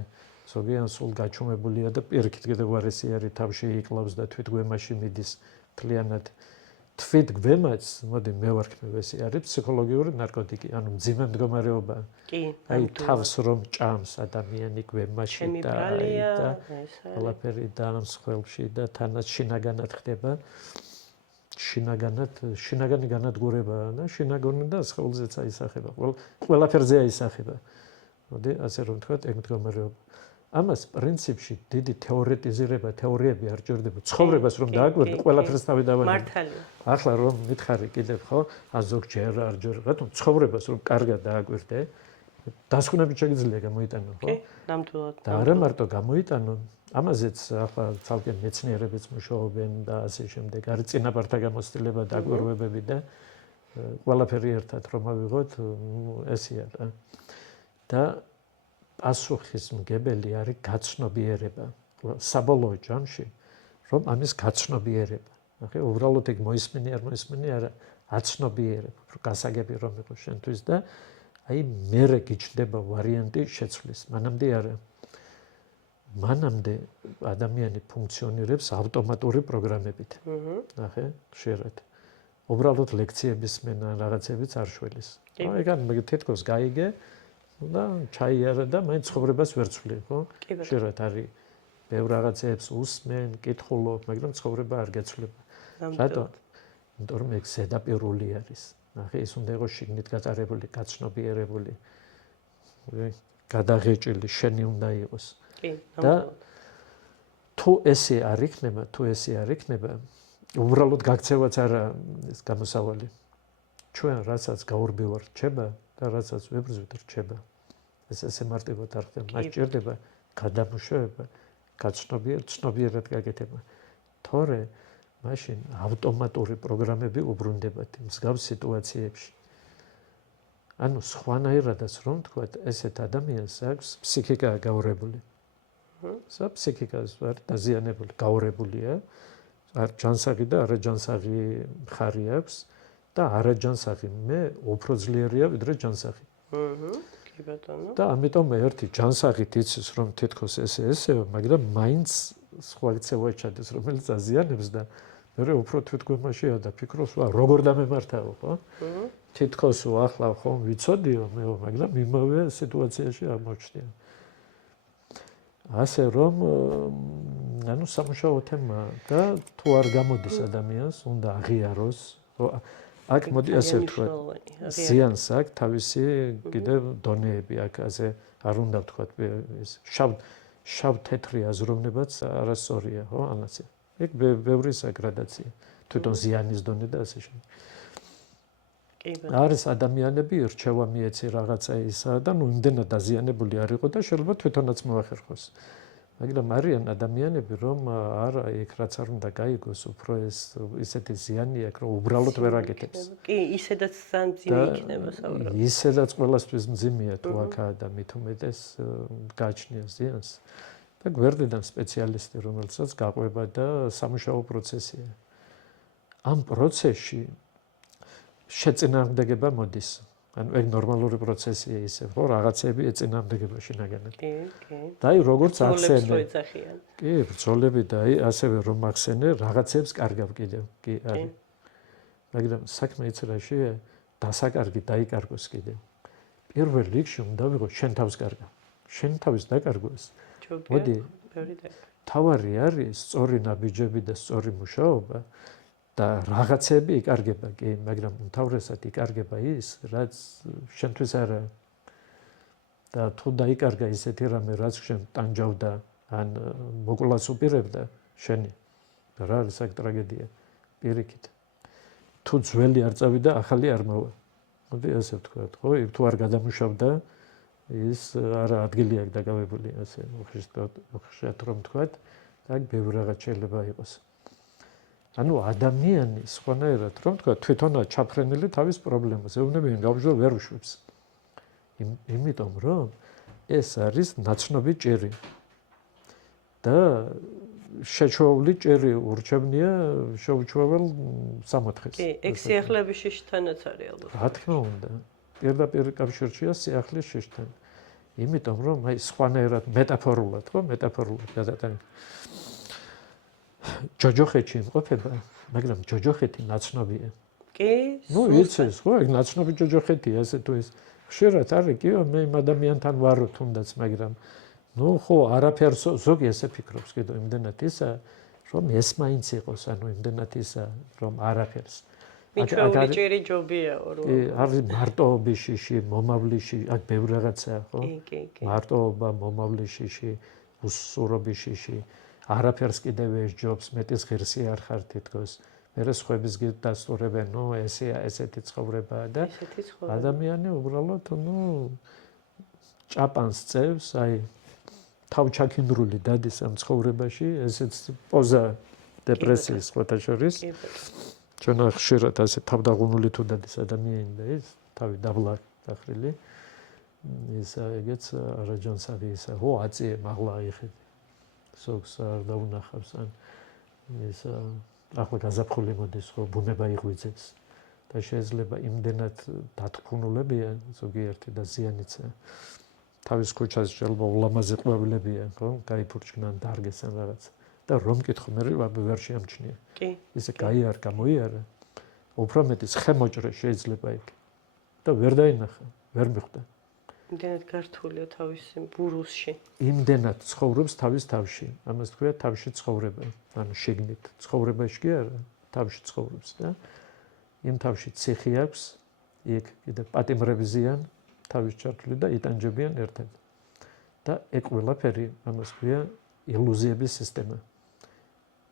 ზოგიერთი სულ გაჩუმებულია და პირიქით კიდევ უარესი არის, თავში იკლავს და თვითგვემაში მიდის მთლიანად. თვითგვემაც, მოდი მევარქმევ, ეს არის ფსიქოლოგიური ნარკოტიკი, ანუ მძიმე მდგომარეობა. აი თავს რომ ჭამს ადამიანი გვემაში და ყველაფერი დამსხვრელში და თანაც შინაგანად ხდება. შინაგანი განადგურებაა და შინაგანი და სხეულზეც აისახება. ყველაფერზე აისახება. მოდი ასე რომ ვთქვათ, ეგ მდგომარეობა. ამას პრინციპში დიდი თეორეტიზირება, თეორიები არ ჭირდება. ცხოვრებას რომ დააკვირდე, ყველაფერს თავი დავანებო. მართალია. ახლა რომ მითხარი კიდევ ხო, ზოგჯერ არ ჯერ, რატომ ცხოვრებას რომ კარგად დააკვირდე, დასკვნებით შეგიძლია გამოიტანო, ხო? ნამდვილად. და არა მარტო გამოიტანო, ამაზეც ახლა ცალკე მეცნიერებიც მუშაობენ და ასე შემდეგ. არის წინაპართა გამოცდილება და დაკვირვებები და ყველაფერი ერთად რომ ავიღოთ, ესეა რა. და პასუხისმგებელი არის გაცნობიერება. საბოლოო ჯამში რომ ამის გაცნობიერება. ნახე, უბრალოდ ეგ მოისმენი არ მოისმენი არა, აცნობიერება, რომ გასაგები რომ იყოს შენთვის და აი მერე გიჩნდება ვარიანტი შეცვლის. მანამდე არა. მანამდე ადამიანი ფუნქციონირებს ავტომატური პროგრამებით. ნახე, ხშირად. უბრალოდ ლექციების მენა რაღაცებიც არ შველის. ეგ ან თითქოს გაიგე და ჩაიარა და მაინც ცხოვრებას ვერ ცვლი, ხო? ხშირად არის ბევრ რაღაცებს უსმენ, კითხულობ, მაგრამ ცხოვრება არ გეცვლება. რატომ? იმიტომ რომ ეგ ზედაპირული არის. ნახე, ის უნდა იყოს შიგნით გაწარებული, გაცნობიერებული, გადაღეჭილი, შენი უნდა იყოს. და თუ ესე არ იქნება, უბრალოდ გაქცევაც არა ეს გამოსავალი. ჩვენ რასაც გაურბივარ რჩება და რასაც ვებრძვით რჩება. ეს ესე მარტივად არ ხდება. მას ჭირდება გადამუშავება, ცნობიერად გაკეთება. თორე მაშინ ავტომატური პროგრამები უბრუნდებათ მსგავს სიტუაციებში. ანუ სხვანაირადაც რომ ვთქვათ, ესეთ ადამიანს აქვს ფსიქიკა გაურებული. ფსიქიკას ვარ დაზიანებული, გაურებულია. ჯანსაღი და არაჯანსაღი მხარი აქვს და არაჯანსაღი მე უფრო ძლიერია ვიდრე ჯანსაღი. კი ბატონო. და ამიტომ ერთი ჯანსაღით იცის რომ თითქოს ესეა, მაგრამ მაინც სხვა ქცევა ჩადეს, რომელიც აზიანებს და მე უფრო თვითგვემაშია და ფიქრობს, როგორ დამემართაო, ხო? თითქოს ახლა ხომ ვიცოდიო მე, მაგრამ იმავე სიტუაციაში აღმოჩნდია. ასე რომ ანუ სამუშაო თემა და თუ არ გამოდის ადამიანს, უნდა აღიაროს. აქ მოდი ასე ვთქვათ, ზიანს აქვს თავისი კიდევ დონეები, აქ ასე არ უნდა ვთქვათ, ეს შავ-თეთრი აზროვნებაც არასწორია, ხო, ანაცე. ეგ ბევრი საგრადაცია, თვითონ ზიანის დონე და ასე შემდეგ. არის ადამიანები რჩევა მიეცი რაღაცა ისა და ნუ იმდენად დაზიანებული არ იყო და შეიძლება თვითონაც მოახერხოს. მაგრამ არიან ადამიანები, რომ არა იქ რაც არ უნდა გაიგოს, უფრო ეს ისეთი ზიანი აქვს, რომ უბრალოდ ვერ აკეთებს. კი, ისედაც ძალიან მძიმე იქნება საუბრობ. ისედაც ყველასთვის მძიმეა თუ აქაა და მით უმეტეს გააჩნია ზიანს. და გვერდიდან სპეციალისტი, რომელსაც გაყვება და სამუშაო პროცესია. ამ პროცესში შეწინააღმდეგება მოდის. ანუ ეგ ნორმალური პროცესია ისე, ხო, რაღაცები ეწინააღმდეგება შინაგანად. კი, კი. და აი როგორც ახსენე. კი, ბრძოლები და აი ასევე რომ ახსენე, რაღაცებს კარგავ კიდევ, კი არის. მაგრამ საქმე იცი რაშია, დასაკარგი დაიკარგოს კიდევ. პირველ რიგში უნდა ვიღო შენ თავს კარგა. შენ თავის დაკარგვას. მოდი, თავარი არის სწორი ნაბიჯები და სწორი მუშაობა და რაღაცები იკარგება, კი, მაგრამ უმთავრესად იკარგება ის, რაც შენთვის არა. და თუ დაიკარგა ისეთი რამე, რაც შენ ტანჯავდა, ან მოკვლას უპირებდა შენი, რა არის აქ ტრაგედია? პირიქით. თუ ძველი არ წავიდა, ახალი არ მოვა. მოდი ასე ვთქვათ, ხო? თუ არ გადამუშავდა, ის არა ადგილი აქვს დაგავებული, ასე უხეშად რომ ვთქვათ, და ბევრი რაღაც შეიძლება იყოს. ანუ ადამიანი სხვანაირად რომ ვთქვათ, თვითონაა ჩაფრენილი თავის პრობლემას, ეუბნებიან გავბრძოლ ვერ უშვებს. იმიტომ რომ ეს არის ნაცნობი ჭერი. და შეჩვეული ჭერი ურჩევნია შეუჩვეულ სამოთხეს. კი, ეგ სიახლეების შიშთანაც არის ალბათ. რა თქმა უნდა, პირდაპირ კავშირშია სიახლის შიშთან. იმიტომ რომ აი სხვანაირად მეტაფორულად, ხო, მეტაფორულად გადატანა. ჯოჯოხეთში იმყოფება, მაგრამ ჯოჯოხეთი ნაცნობია. კი? ნუ იცის, ხო, ეგ ნაცნობი ჯოჯოხეთია, ასე თუ ის ხშირად არის, კი, მე იმ ადამიანთან ვარო თუნდაც, მაგრამ ნუ ხო, არაფერს ზოგი ესე ფიქრობს, კიდევ იმდენად ისა, რომ ეს მაინც იყოს, ანუ იმდენად ისა, რომ არაფერს. მიჩვეული ჭერი ჯობიაო, რომ არის მარტოობის შიში, მომავლის შიში, აქ ბევრი რაღაცაა, ხო? კი. მარტოობა, მომავლის შიში, უსურობის შიში, არაფერს კიდევ ეს ჯობს, მეტის ღირსი არ ხარ თითქოს. მერე სხვების გასწორებენ, ნუ ესეთი ცხოვრებაა და ადამიანი უბრალოდ ნუ ჭაპანს წევს, აი თავჩაქინდრული დადის ამ ცხოვრებაში, ესეც პოზა დეპრესიის სხვათა შორის. ჩვენ ხშირად ასე თავდაღუნული თუ დადის ადამიანი და ის თავი დაბლა დახრილი. ისა ეგეც არაჯანსაღი ისა, ხო, აწიე მაღლა აიხედი. სოქს არ დაუნახავს ან ისა ახლა გაზაფხული მოდის, ხო, ბუნება იღვიძებს და შეიძლება იმდენად დათქმულებია ზოგიერთი და ზიანიცა. თავის ქუჩაზე შეიძლება ულამაზი ყვავილებია, ხო, გაიფურჩქნან, დარგესან რაღაცა. და რომ მკითხო, მე ვერ შეამჩნია. კი. ისე გაიარგა, მოიარა. უფრო მეტის ხემოჭრე შეიძლება იქ. და ვერ დაინახა, ვერ მიხვდა. იმდენად გართულია თავის ბურუსში. იმდენად ცხოვრობს თავის თავში. ამას თქვია თავში ცხოვრება, ანუ შიგნით. ცხოვრებაში კი არა, თავში ცხოვრობს და იმ თავში ციხი აქვს, იქ კიდე პატიმრები ზიან, თავის ჩართული და იტანჯებიან ერთად. და ეგ ყველაფერი, ამას თქვია ილუზიების სისტემა.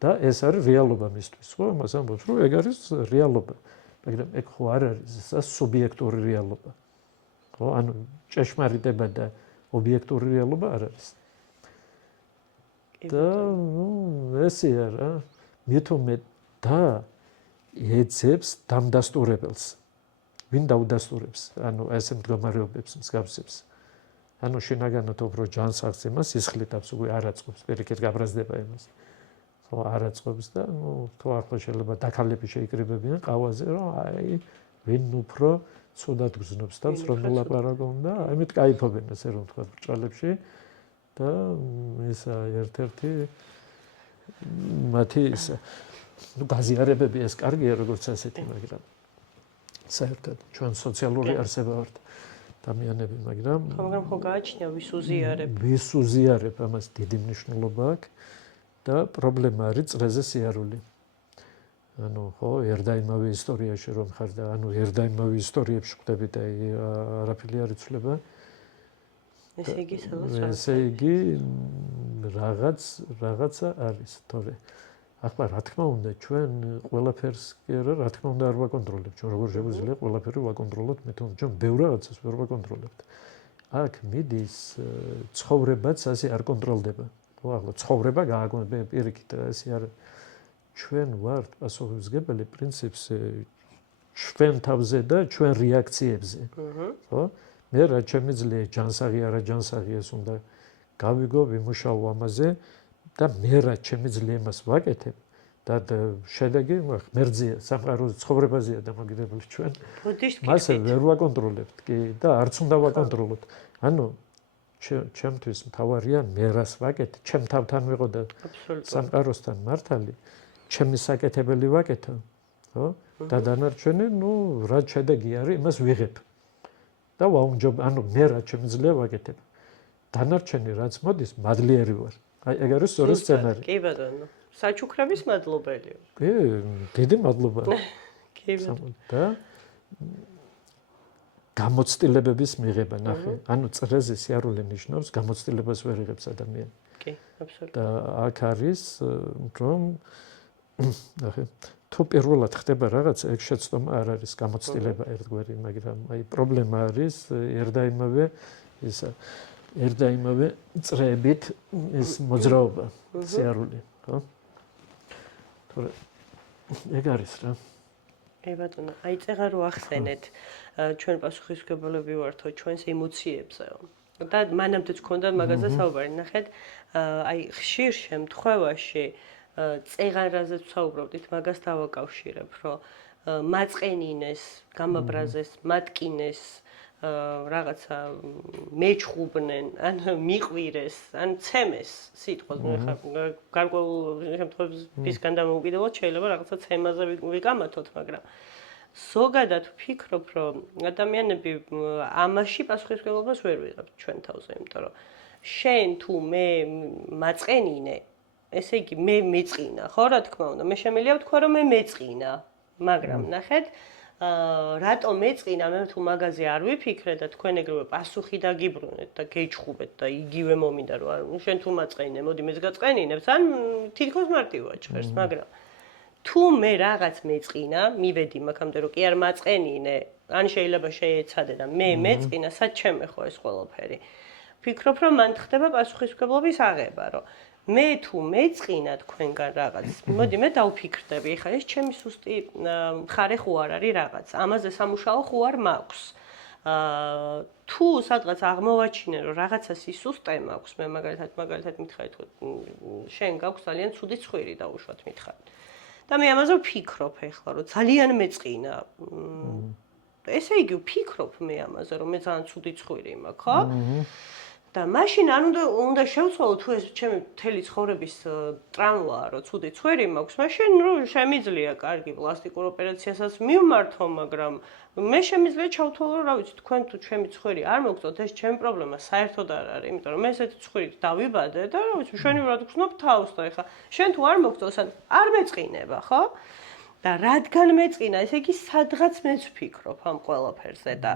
და ეს არის რეალობა მისთვის, ხო? ამას ამბობს, რომ ეგ არის რეალობა. მაგრამ ეგ ხო არ არის, ეს სუბიექტური რეალობა. ხო, ანუ ჭეშმარიტება და ობიექტური რეალობა არ არის. და ნუ ესეა რა, მithumet და ეძებს დამდასტურებელს. ვინ დაუდასტურებს? ანუ ესე მდგომარეობებს მსგავსებს. ანუ შინაგანად უფრო ჯანსაღს იმას ისხლიტავს, უკვე არ აწყობს, პირიქით გაბრაზდება იმას. ხო, არ აწყობს და ნუ თუ ახლა შეიძლება დაქალები შეიკრიბებიან ყავაზე, რომ აი ვინ უფრო ცუდად გზნობს თავს, რომ ვლაპარაკონ და ამით кайფობენ, ასე რომ თქვა ბრჭყალებში და ისა ერთ-ერთი მათი ნუ გაზიარებები ეს კარგია როგორც ასეთი, მაგრამ საერთოდ ჩვენ სოციალური არსება ვართ ადამიანები, მაგრამ ხო გააჩნია ვის უზიარებ. ვის უზიარებ, ამას დიდი მნიშვნელობა აქვს და პრობლემა არის წრეზე სიარული. ანუ ხო, ერდაიმავე ისტორიაში რომ ხარ და ანუ ერდაიმავე ისტორიებში ხვდები და არაფერი არ იცვლება. ესე იგი სადაც ესე იგი რაღაცა არის, თორე ახლა რა თქმა უნდა ჩვენ ყველაფერს კი არა, რა თქმა უნდა არ ვაკონტროლებთ. ჩვენ როგორ შეგვიძლია ყველაფერი ვაკონტროლოთ, მე თვითონ ჩვენ ბევრ რაღაცას ვერ ვაკონტროლებთ. აქ მიდის ცხოვრებაც ასე არ კონტროლდება. ხო, ახლა ცხოვრება გააგვიგვება პირიქით ესე არ ჩვენ ვართ პასუხისმგებელი პრინციპს ჩვენ თავზე და ჩვენ რეაქციებზე. ხო? მე რა შემიძლია ჯანსაღი არა ჯანსაღი ეს უნდა გავიგო, ვიმუშაო ამაზე და მე რა შემიძლია მას ვაკეთებ და შედეგი ღმერთზეა, სამყაროს ცხოვრებაზეა დამოკიდებული ჩვენ. მასე ვერ ვაკონტროლებთ კი და არც უნდა ვაკონტროლოთ. ანუ ჩემთვის მთავარია მე რას ვაკეთე, ჩემ თავთან ვიყო და სამყაროსთან მართალი, ჩემი საკეთებელი ვაკეთო, ხო? და დანარჩენი, რა შედეგი არის, იმას ვიღებ. და ვაუმჯობ, ანუ მე რა შემიძლია ვაკეთებ. დანარჩენი რაც მოდის, მადლიერი ვარ. აი ეგ არის სწორი სცენარი. კი ბატონო. საჩუქრების მადლობელი. კი, დიდი მადლობა. კი ბატონო. და გამოცდილებების მიღება ნახე. ანუ წრეზე სიარული ნიშნავს გამოცდილებას ვერ იღებს ადამიანი. კი, აბსოლუტურად. და აქ არის რომ ნახე თუ პირველად ხდება რაღაც ეგ შეცდომა არ არის გამოცდილება ერთგვარი, მაგრამ აი პრობლემა არის ერდაიმავე ისა ერდაიმავე წრეებით ეს მოძრაობა სიარული, ხო? თორე ეგ არის რა. კი ბატონო, აი წეღარ რო ახსენეთ, ჩვენ პასუხისმგებლები ვართო ჩვენს ემოციებზეო. და მანამდეც გქონდა მაგაზე საუბარი, ნახეთ, აი ხშირ შემთხვევაში წეღარ რაზეც ვსაუბრობდით, მაგას დავაკავშირებ, რომ მაწყენინეს, გამაბრაზეს, მატკინეს, რაღაცა მეჩხუბნენ, ან მიყვირეს, ან ცემეს სიტყვას, გარკვეულ შემთხვევებისგან დამოუკიდებლად შეიძლება რაღაცა ცემაზე ვიკამათოთ, მაგრამ ზოგადად ვფიქრობ, რომ ადამიანები ამაში პასუხისმგებლობას ვერ ვიღებთ ჩვენ თავზე, იმიტომ რომ შენ თუ მე მაწყენინე, ესე იგი მე მეწყინა, ხო, რა თქმა უნდა, მე შემიძლია ვთქვა, რომ მე მეწყინა, მაგრამ ნახეთ, რატომ მეწყინა, მე თუ მაგაზე არ ვიფიქრე და თქვენ ეგრევე პასუხი დაგიბრუნეთ და გეჩხუბეთ და იგივე მომინდა რომ შენ თუ მაწყენინე, მოდი მეც გაწყენინებს, ან თითქოს მარტივია ჭერს, მაგრამ თუ მე რაღაც მეწყინა, მივედი მაგამდე რომ კი არ მაწყენინე, ან შეიძლება შეეცადე და მე მეწყინა, სად ჩემეხო ეს ყველაფერი. ვფიქრობ, რომ მან ხდება პასუხისმგებლობის აღება, რომ მე თუ მეწყინა თქვენგან რაღაც, მოდი მე დავფიქრდები, ეხლა ეს ჩემი სუსტი მხარე ხო არ არის რაღაც, ამაზე სამუშაო ხო არ მაქვს. თუ სადღაც აღმოვაჩინე, რომ რაღაცა სისუსტე მაქვს, მე მაგალითად მითხარით, შენ გაქვს ძალიან ცუდი ცხვირი დაუშვათ მითხარით. და მე ამაზე ვფიქრობ ეხლა, რომ ძალიან მეწყინა. ესე იგი ვფიქრობ მე ამაზე, რომ მე ძალიან ცუდი ცხვირი მაქვს, ხო? და მაშინ არ უნდა შევცვალო თუ ეს ჩემი მთელი ცხოვრების ტრამვაა, რომ ცუდი ცხვირი მაქვს, მაშინ შემიძლია კარგი პლასტიკურ ოპერაციასაც მივმართო, მაგრამ მე შემიძლია ჩავთვალო, რა ვიცი, თქვენ თუ ჩემი ცხვირი არ მოგწოთ, ეს ჩემი პრობლემა საერთოდ არ არის, იმიტომ რომ მე ესეთი ცხვირით დავიბადე და რა ვიცი, მშვენივრად გრძნობ თავს და ეხლა შენ თუ არ მოგწოს, არ მეწყინება, ხო? და რადგან მეწყინა, ესე იგი სადღაც მეც ვფიქრობ ამ ყველაფერზე და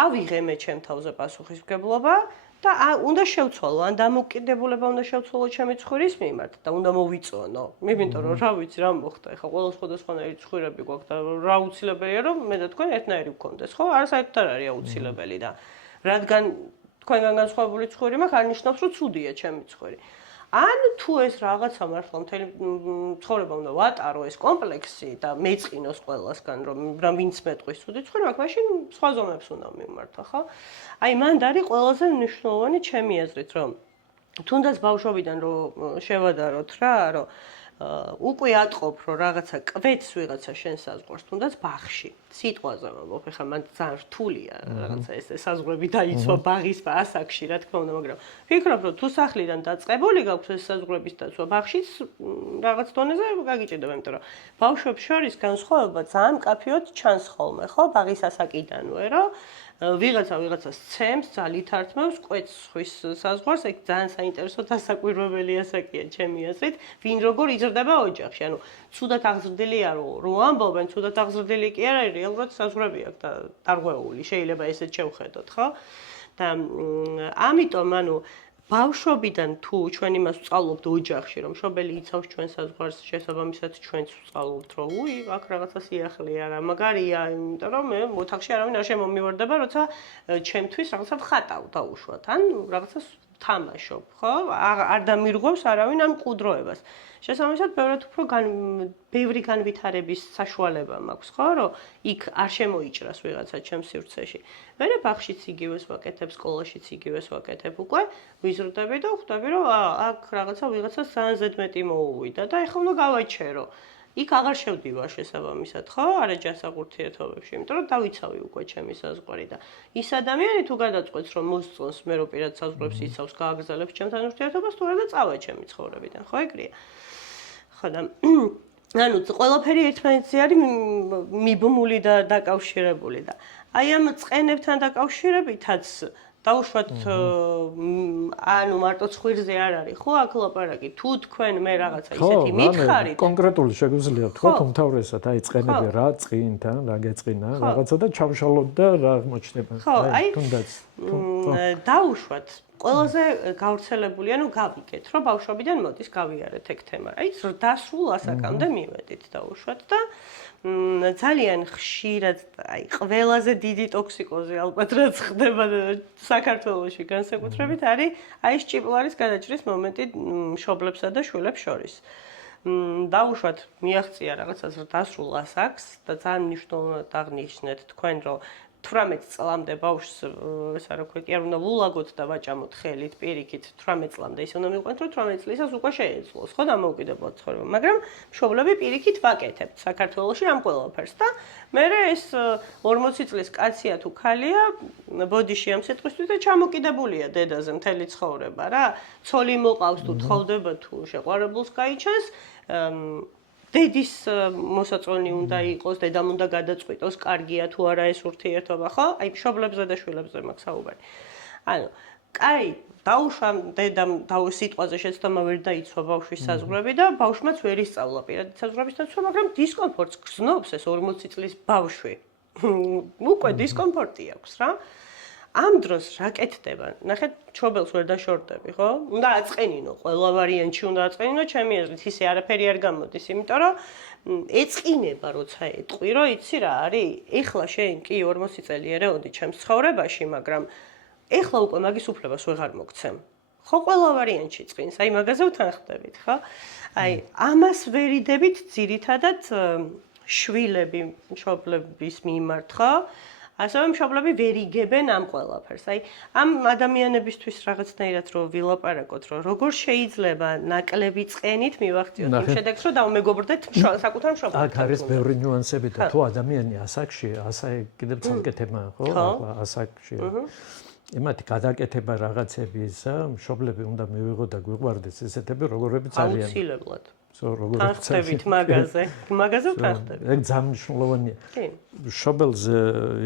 ავიღე მე ჩემ თავზე პასუხისმგებლობა და უნდა შევცვალო, ან დამოკიდებულება უნდა შევცვალო ჩემი ცხვირის მიმართ და უნდა მოვიწონო. იმიტომ რომ რა ვიცი, რა მოხდა, ეხლა ყველა სხვადასხვანაირი ცხვირები გვაქვს და რა აუცილებელია რომ მე და თქვენ ერთნაირი ვქონდეს, ხო? საერთოდ არ არის აუცილებელი და რადგან თქვენგან განსხვავებული ცხვირი მაქვს, არ ნიშნავს რომ ცუდია ჩემი ცხვირი. ან თუ ეს რაღაცა მართლა მთელი ცხოვრება უნდა ვატარო ეს კომპლექსი და მეწყინოს ყველასგან რომ ვინც მეტყვის ცუდი ცხვირი მაქვს, მაშინ სხვა ზომებს უნდა მიმართო, ხო? აი მანდ არის ყველაზე მნიშვნელოვანი ჩემი აზრით, რომ თუნდაც ბავშვობიდან რომ შევადაროთ რა, რომ უკვე ატყობ, რომ რაღაცა კვეთს ვიღაცა შენ საზღვარს, თუნდაც ბაღში. სიტყვაზე ვამბობ, ეხლა მან ძალიან რთულია რაღაცა ეს საზღვრები დაიცვა ბაღის ასაკში, რა თქმა უნდა, მაგრამ ვფიქრობ, რომ თუ სახლიდან დაწყებული გაქვს ეს საზღვრების დაცვა, ბაღშიც რაღაც დონეზე გაგიჭირდება, იმიტომ რომ ბავშვებს შორის განსხვავება ძალიან მკაფიოდ ჩანს ხოლმე, ხო, ბაღის ასაკიდანვე, რომ ვიღაცას ცემს, ძალით ართმევს, კვეთს ხვის საზღვარს, ეგ ძალიან საინტერესო დასაკვირვებელი ასაკია ჩემი აზრით, ვინ როგორ იზრდება ოჯახში. ანუ ცუდად აღზრდილია რო ამბობენ, ცუდად აღზრდილი კი არ არის, რეალურად საზღვრები აქვს და დარღვეული, შეიძლება ესეც შევხედოთ, ხო? და ამიტომ, ანუ ბავშვობიდან თუ ჩვენ იმას ვწავლობთ ოჯახში, რომ მშობელი იცავს ჩვენ საზღვარს, შესაბამისად ჩვენც ვწავლობთ, რომ უი, აქ რაღაცა სიახლეა რა, მაგარია, იმიტომ რომ მე ოთახში არავინ არ შემომივარდება, როცა ჩემთვის რაღაცა ვხატავ დაუშვათ, ან რაღაცას ვთამაშობ, ხო? არ დამირღვევს არავინ ამ ყუდროებას. შესაბამისად, ბევრად უფრო ბევრი განვითარების საშუალება მაქვს, ხო, რომ იქ არ შემოიჭრას ვიღაცა ჩემს სივრცეში. მერე ბაღშიც იგივეს ვაკეთებ, სკოლაშიც იგივეს ვაკეთებ, უკვე ვიზრდები და ხვდები, რომ აქ ვიღაცას ძალიან ზედმეტი მოუვიდა და ეხლა უნდა გავაჩერო. იქ აღარ შევდივარ შესაბამისად, ხო? არაჯანსაღ ურთიერთობებში, იმიტომ რომ დავიცავი უკვე ჩემი საზღვარი და ის ადამიანი თუ გადაწყვეტს, რომ მოსწონს მე რო პირად საზღვრებს იცავს, გააგრძელებს ჩემთან ურთიერთობას, თუ არა და წავა ჩემი ცხოვრებიდან, ხო ეგრეა? ხო და ანუ ყველაფერი ერთმანეთზე არის მიბმული და დაკავშირებული და აი ამ წყენებთან დაკავშირებითაც დაუშვათ ანუ მარტო ცხვირზე არ არის ხო აქ ლაპარაკი თუ თქვენ მე რაღაცა ისეთი მითხარით კონკრეტული შეგვიძლია თქვა უმთავრესად აი წყენები რა წყინთან რა გეწყინა რაღაცა და ჩავშალოთ და რა მოჩნდება აი თუნდაც დაუშვათ ყველაზე გავრცელებული ანუ გავიგეთ რომ ბავშვობიდან მოდის გავიარეთ ეგ თემა აი დასრულ ასაკამდე მივედით დაუშვათ და ძალიან ხშირად აი ყველაზე დიდი ტოქსიკოზი ალბათ რაც ხდება საქართველოში განსაკუთრებით არის აი ჭიპლარის გადაჭრის მომენტი მშობლებსა და შვილებს შორის. დაუშვათ მიაღწია რაღაცას დასრულ ასაკს და ძალიან მნიშვნელოვნად აღნიშნეთ თქვენ რომ 18 წლამდე ბავშვს ესა რა ქვია კი არ უნდა ვულაგოთ და ვაჭამოთ ხელით პირიქით 18 წლამდე ისე უნდა მივყვეთ რომ 18 წლისას უკვე შეეძლოს ხო დამოუკიდებლად ცხოვრება მაგრამ მშობლები პირიქით ვაკეთებთ საქართველოში ამ ყველაფერს და მე ეს 40 წლის კაცია თუ ქალია ბოდიში ამ სიტყვისთვის და ჩამოკიდებულია დედაზე მთელი ცხოვრება რა ცოლი მოყავს თუ თხოვდება თუ შეყვარებულს გაიჩენს დედის მოსაწონი უნდა იყოს, დედამ უნდა გადაწყვიტოს, კარგია თუ არა ეს ურთიერთობა, ხო? აი, მშობლებზე და შვილებზე მაქვს საუბარი. ანუ, კაი, დაუშვა დედამ სიტყვაზე შეცდომა ვერ დაიცვა ბავშვის საზღვრები და ბავშვმაც ვერ ისწავლა პირადი საზღვრების დაცვა, მაგრამ დისკომფორტს გრძნობს ეს 40 წლის ბავშვი. უკვე დისკომფორტი აქვს, რა? ამ დროს რა კეთდება? ნახეთ, ჩობელს ვერ დაშორდები, ხო? უნდა აწყენინო, ყველა ვარიანტში უნდა აწყენინო, ჩემი აზრით, ისე არაფერი არ გამოდის, იმიტომ რომ ეწყინება, როცა ეტყვი, რომ იცი რა არის? ეხლა შენ კი 40 წელი ერეოდი ჩემს ცხოვრებაში, მაგრამ ეხლა უკვე მაგის უფლებას ვეღარ მოგცემ. ხო, ყველა ვარიანტში წqins, აი მაგაზე ვთანხმდებით, ხო? აი, ამას ვერიდებით ძირითადად შვილები, მშობლების მიმართ, ხო? ასევე მშობლები ვერ იგებენ ამ ყველაფერს. აი, ამ ადამიანებისთვის რაღაცნაირად რო ვილაპარაკოთ, რომ როგორ შეიძლება ნაკლები წყენით მივახციოთ იმ შედეგს, რომ დავმეგობრდეთ საკუთარ მშობლებს. აქ არის ბევრი ნიუანსები და თუ ადამიანი ასაკშია, ასე კიდევ ცალკე თემაა, ხო? ასაკშია. იმათი გადაკეთება რაღაცებისა, მშობლები უნდა მივიღო და გვიყვარდეს ესეთები, როგორებიც არიან. აუცილებლად. როგორიც მაგაზე ვთანხმდებით. ეგ ძალიან მნიშვნელოვანია. მშობელს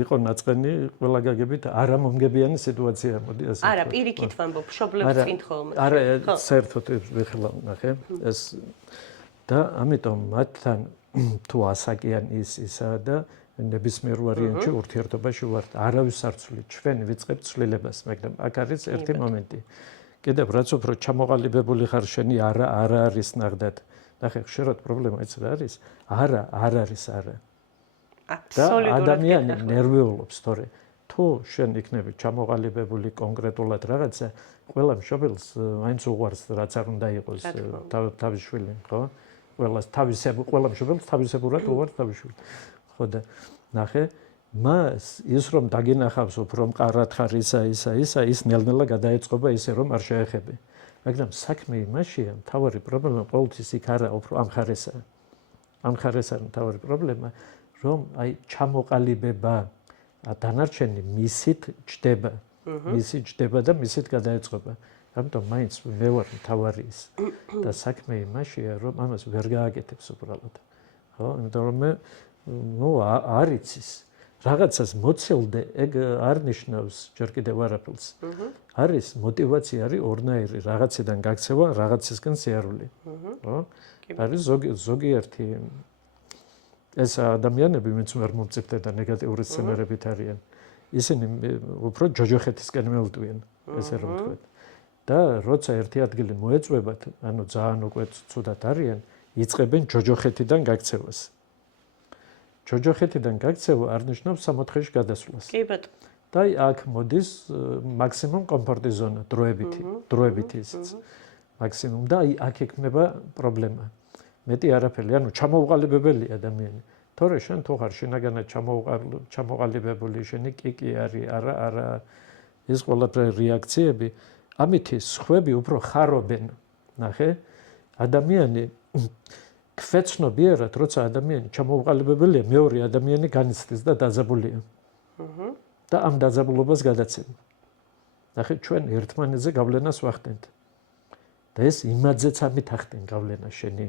იყო ნაწყენი, ყველა გაგებით არამომგებიანი სიტუაცია, მოდი ასე. არა, პირიქით ვამბობ, მშობლებს წინ ხოლმე. არა, საერთოდ ვიხილავ ნახე, ეს და ამიტომ მათთან თუ ასაკიან ისა და ნებისმიერ ვარიანტში ურთიერთობაში ვართ. არავის არ ცვლით, ჩვენ ვიწყებთ ცვლილებას, მაგრამ აქ არის ერთი მომენტი. კიდევ რაც უფრო ჩამოყალიბებული ხარ შენი არა არის ნახდათ. ნახე, ხშირად პრობლემა ის რა არის? არა არის არა. აბსოლუტურად. ადამიანი ნერვიულობს, თორე თუ შენ იქნები ჩამოყალიბებული კონკრეტულად რაღაცა, ყველა მშობელს მაინც უყვარს რაც არ უნდა იყოს თავის შვილი, ხო? ყველა მშობელს თავისებურად უყვარს თავის შვილი. ხო და ნახე, მას ის რომ დაგინახავს უფრო მყარად ხარ ისა ის ნელ-ნელა გადაეწყობა ისე რომ არ შეეხები. მაგრამ საქმე იმაშია, მთავარი პრობლემა ყოველთვის იქ არა, უფრო ამ ხარესაა. ამ ხარესაა მთავარი პრობლემა, რომ აი ჩამოყალიბება დანარჩენი მისით ჯდება. მისით ჯდება და მისით გადაეწყობა. ამიტომ მაინც მე ვარ მთავარი ის. და საქმე იმაშია, რომ ამას ვერ გააკეთებს უბრალოდ. ხო? იმიტომ რომ მე არ იცის. რაღაცას მოცილდე, ეგ არ ნიშნავს ჯერ კიდევ არაფერს. არის мотиваცია, არის ორნაირი, რაღაციდან გაქცევა, რაღაცისგან სიარული. ხო? არის ზოგიერთი ეს ადამიანები, ვინც ვერ მომწიფდე და ნეგატიური სცენარებით არიან. ისინი უფრო ჯოჯოხეთისკენ მევდვიან, ესე რომ ვთქვათ. და როცა ერთი ადგილი მოეწვევათ, ანუ ძალიან უკვე ცუდად არიან, იწყებენ ჯოჯოხეთიდან გაქცევას. ჯოჯოხეთიდან გაქცევა არ ნიშნავს 60-ში გადასვლას. კი ბატონო. და აქ მოდის მაქსიმუმ კომფორტის ზონა, დროებითი ისიც. მაქსიმუმ და აქ ექნება პრობლემა. მეტი არაფერი, ანუ ჩამოუყალიბებელი ადამიანი. თორე შენ თუ ხარ შინაგანად ჩამოყალიბებული, შენი კიკი არის, არა ეს ყველაფერი რეაქციები, ამითი სხვები უფრო ხარობენ. ნახე? ადამიანი ქვეცნობიერად, როცა ადამიანი ჩამოუყალიბებელია, მეორე ადამიანი განიცდის და დაძაბულია. და ამ დაძაბულობას გადაცემა. ნახე, ჩვენ ერთმანეთზე გავლენას ვახდენთ. და ეს იმადზეც ამით ახდენ გავლენას შენი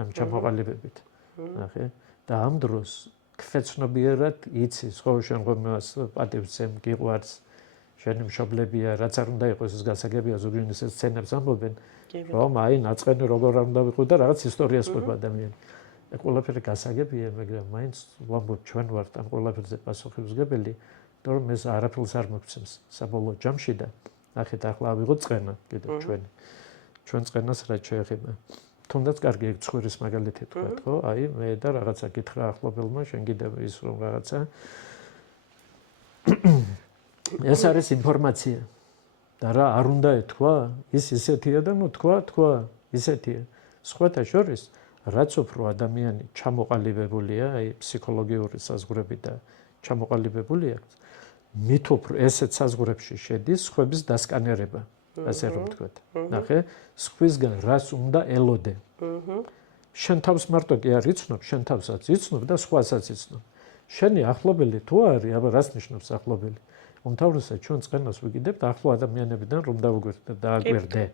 ამ ჩამოყალიბებით. ნახე? და ამ დროს ქვეცნობიერად იცის, ხო, შენ ღომას პატივცემ, გიყვარს, შენი მშობლებია, რაც არ უნდა იყოს ეს გასაგებია, ზოგიერთი ეს სცენებს ამბობენ, რომ აი ნაწყენი როგორ არ უნდა ვიყო და რაღაც ისტორიას ყვება ადამიანი. ეს ყველაფერი გასაგებია, მაგრამ მაინც ვამბობ ჩვენ ვართ ამ ყველაფერზე პასუხისმგებელი, რომ ეს არაფერს არ მოგცემს საბოლოო ჯამში და ნახეთ ახლა ავიღოთ წყენა კიდევ ჩვენ წყენას რაც შეეხება. თუნდაც კარგი ეგ ცხვირის მაგალითი თქვა, ხო? აი მე და რაღაცა გითხრა ახლობელმა, შენ კიდევ ის რომ რაღაცა ეს არის ინფორმაცია. და რა არ უნდა ეთქვა? ის ისეთია და ნუ თქვა, ისეთია. სხვათა შორის, რაც უფრო ადამიანი ჩამოყალიბებულია, აი ფსიქოლოგიური საზღვრები და ჩამოყალიბებული აქვს, მით უფრო ესეთ საზღვრებში შედის სხვების დასკანერება. ასე რომ ვთქვათ. ნახე, სხვისგან რას უნდა ელოდე. შენ თავს მარტო კი არ იცნობ, შენ თავსაც იცნობ და სხვასაც იცნობ. შენი ახლობელი თუ არის, აბა რას ნიშნავს ახლობელი? უმთავრესად ჩვენ წყენას ვიგიდებთ ახლო ადამიანებიდან რომ დავგვერდე და აგვერდე.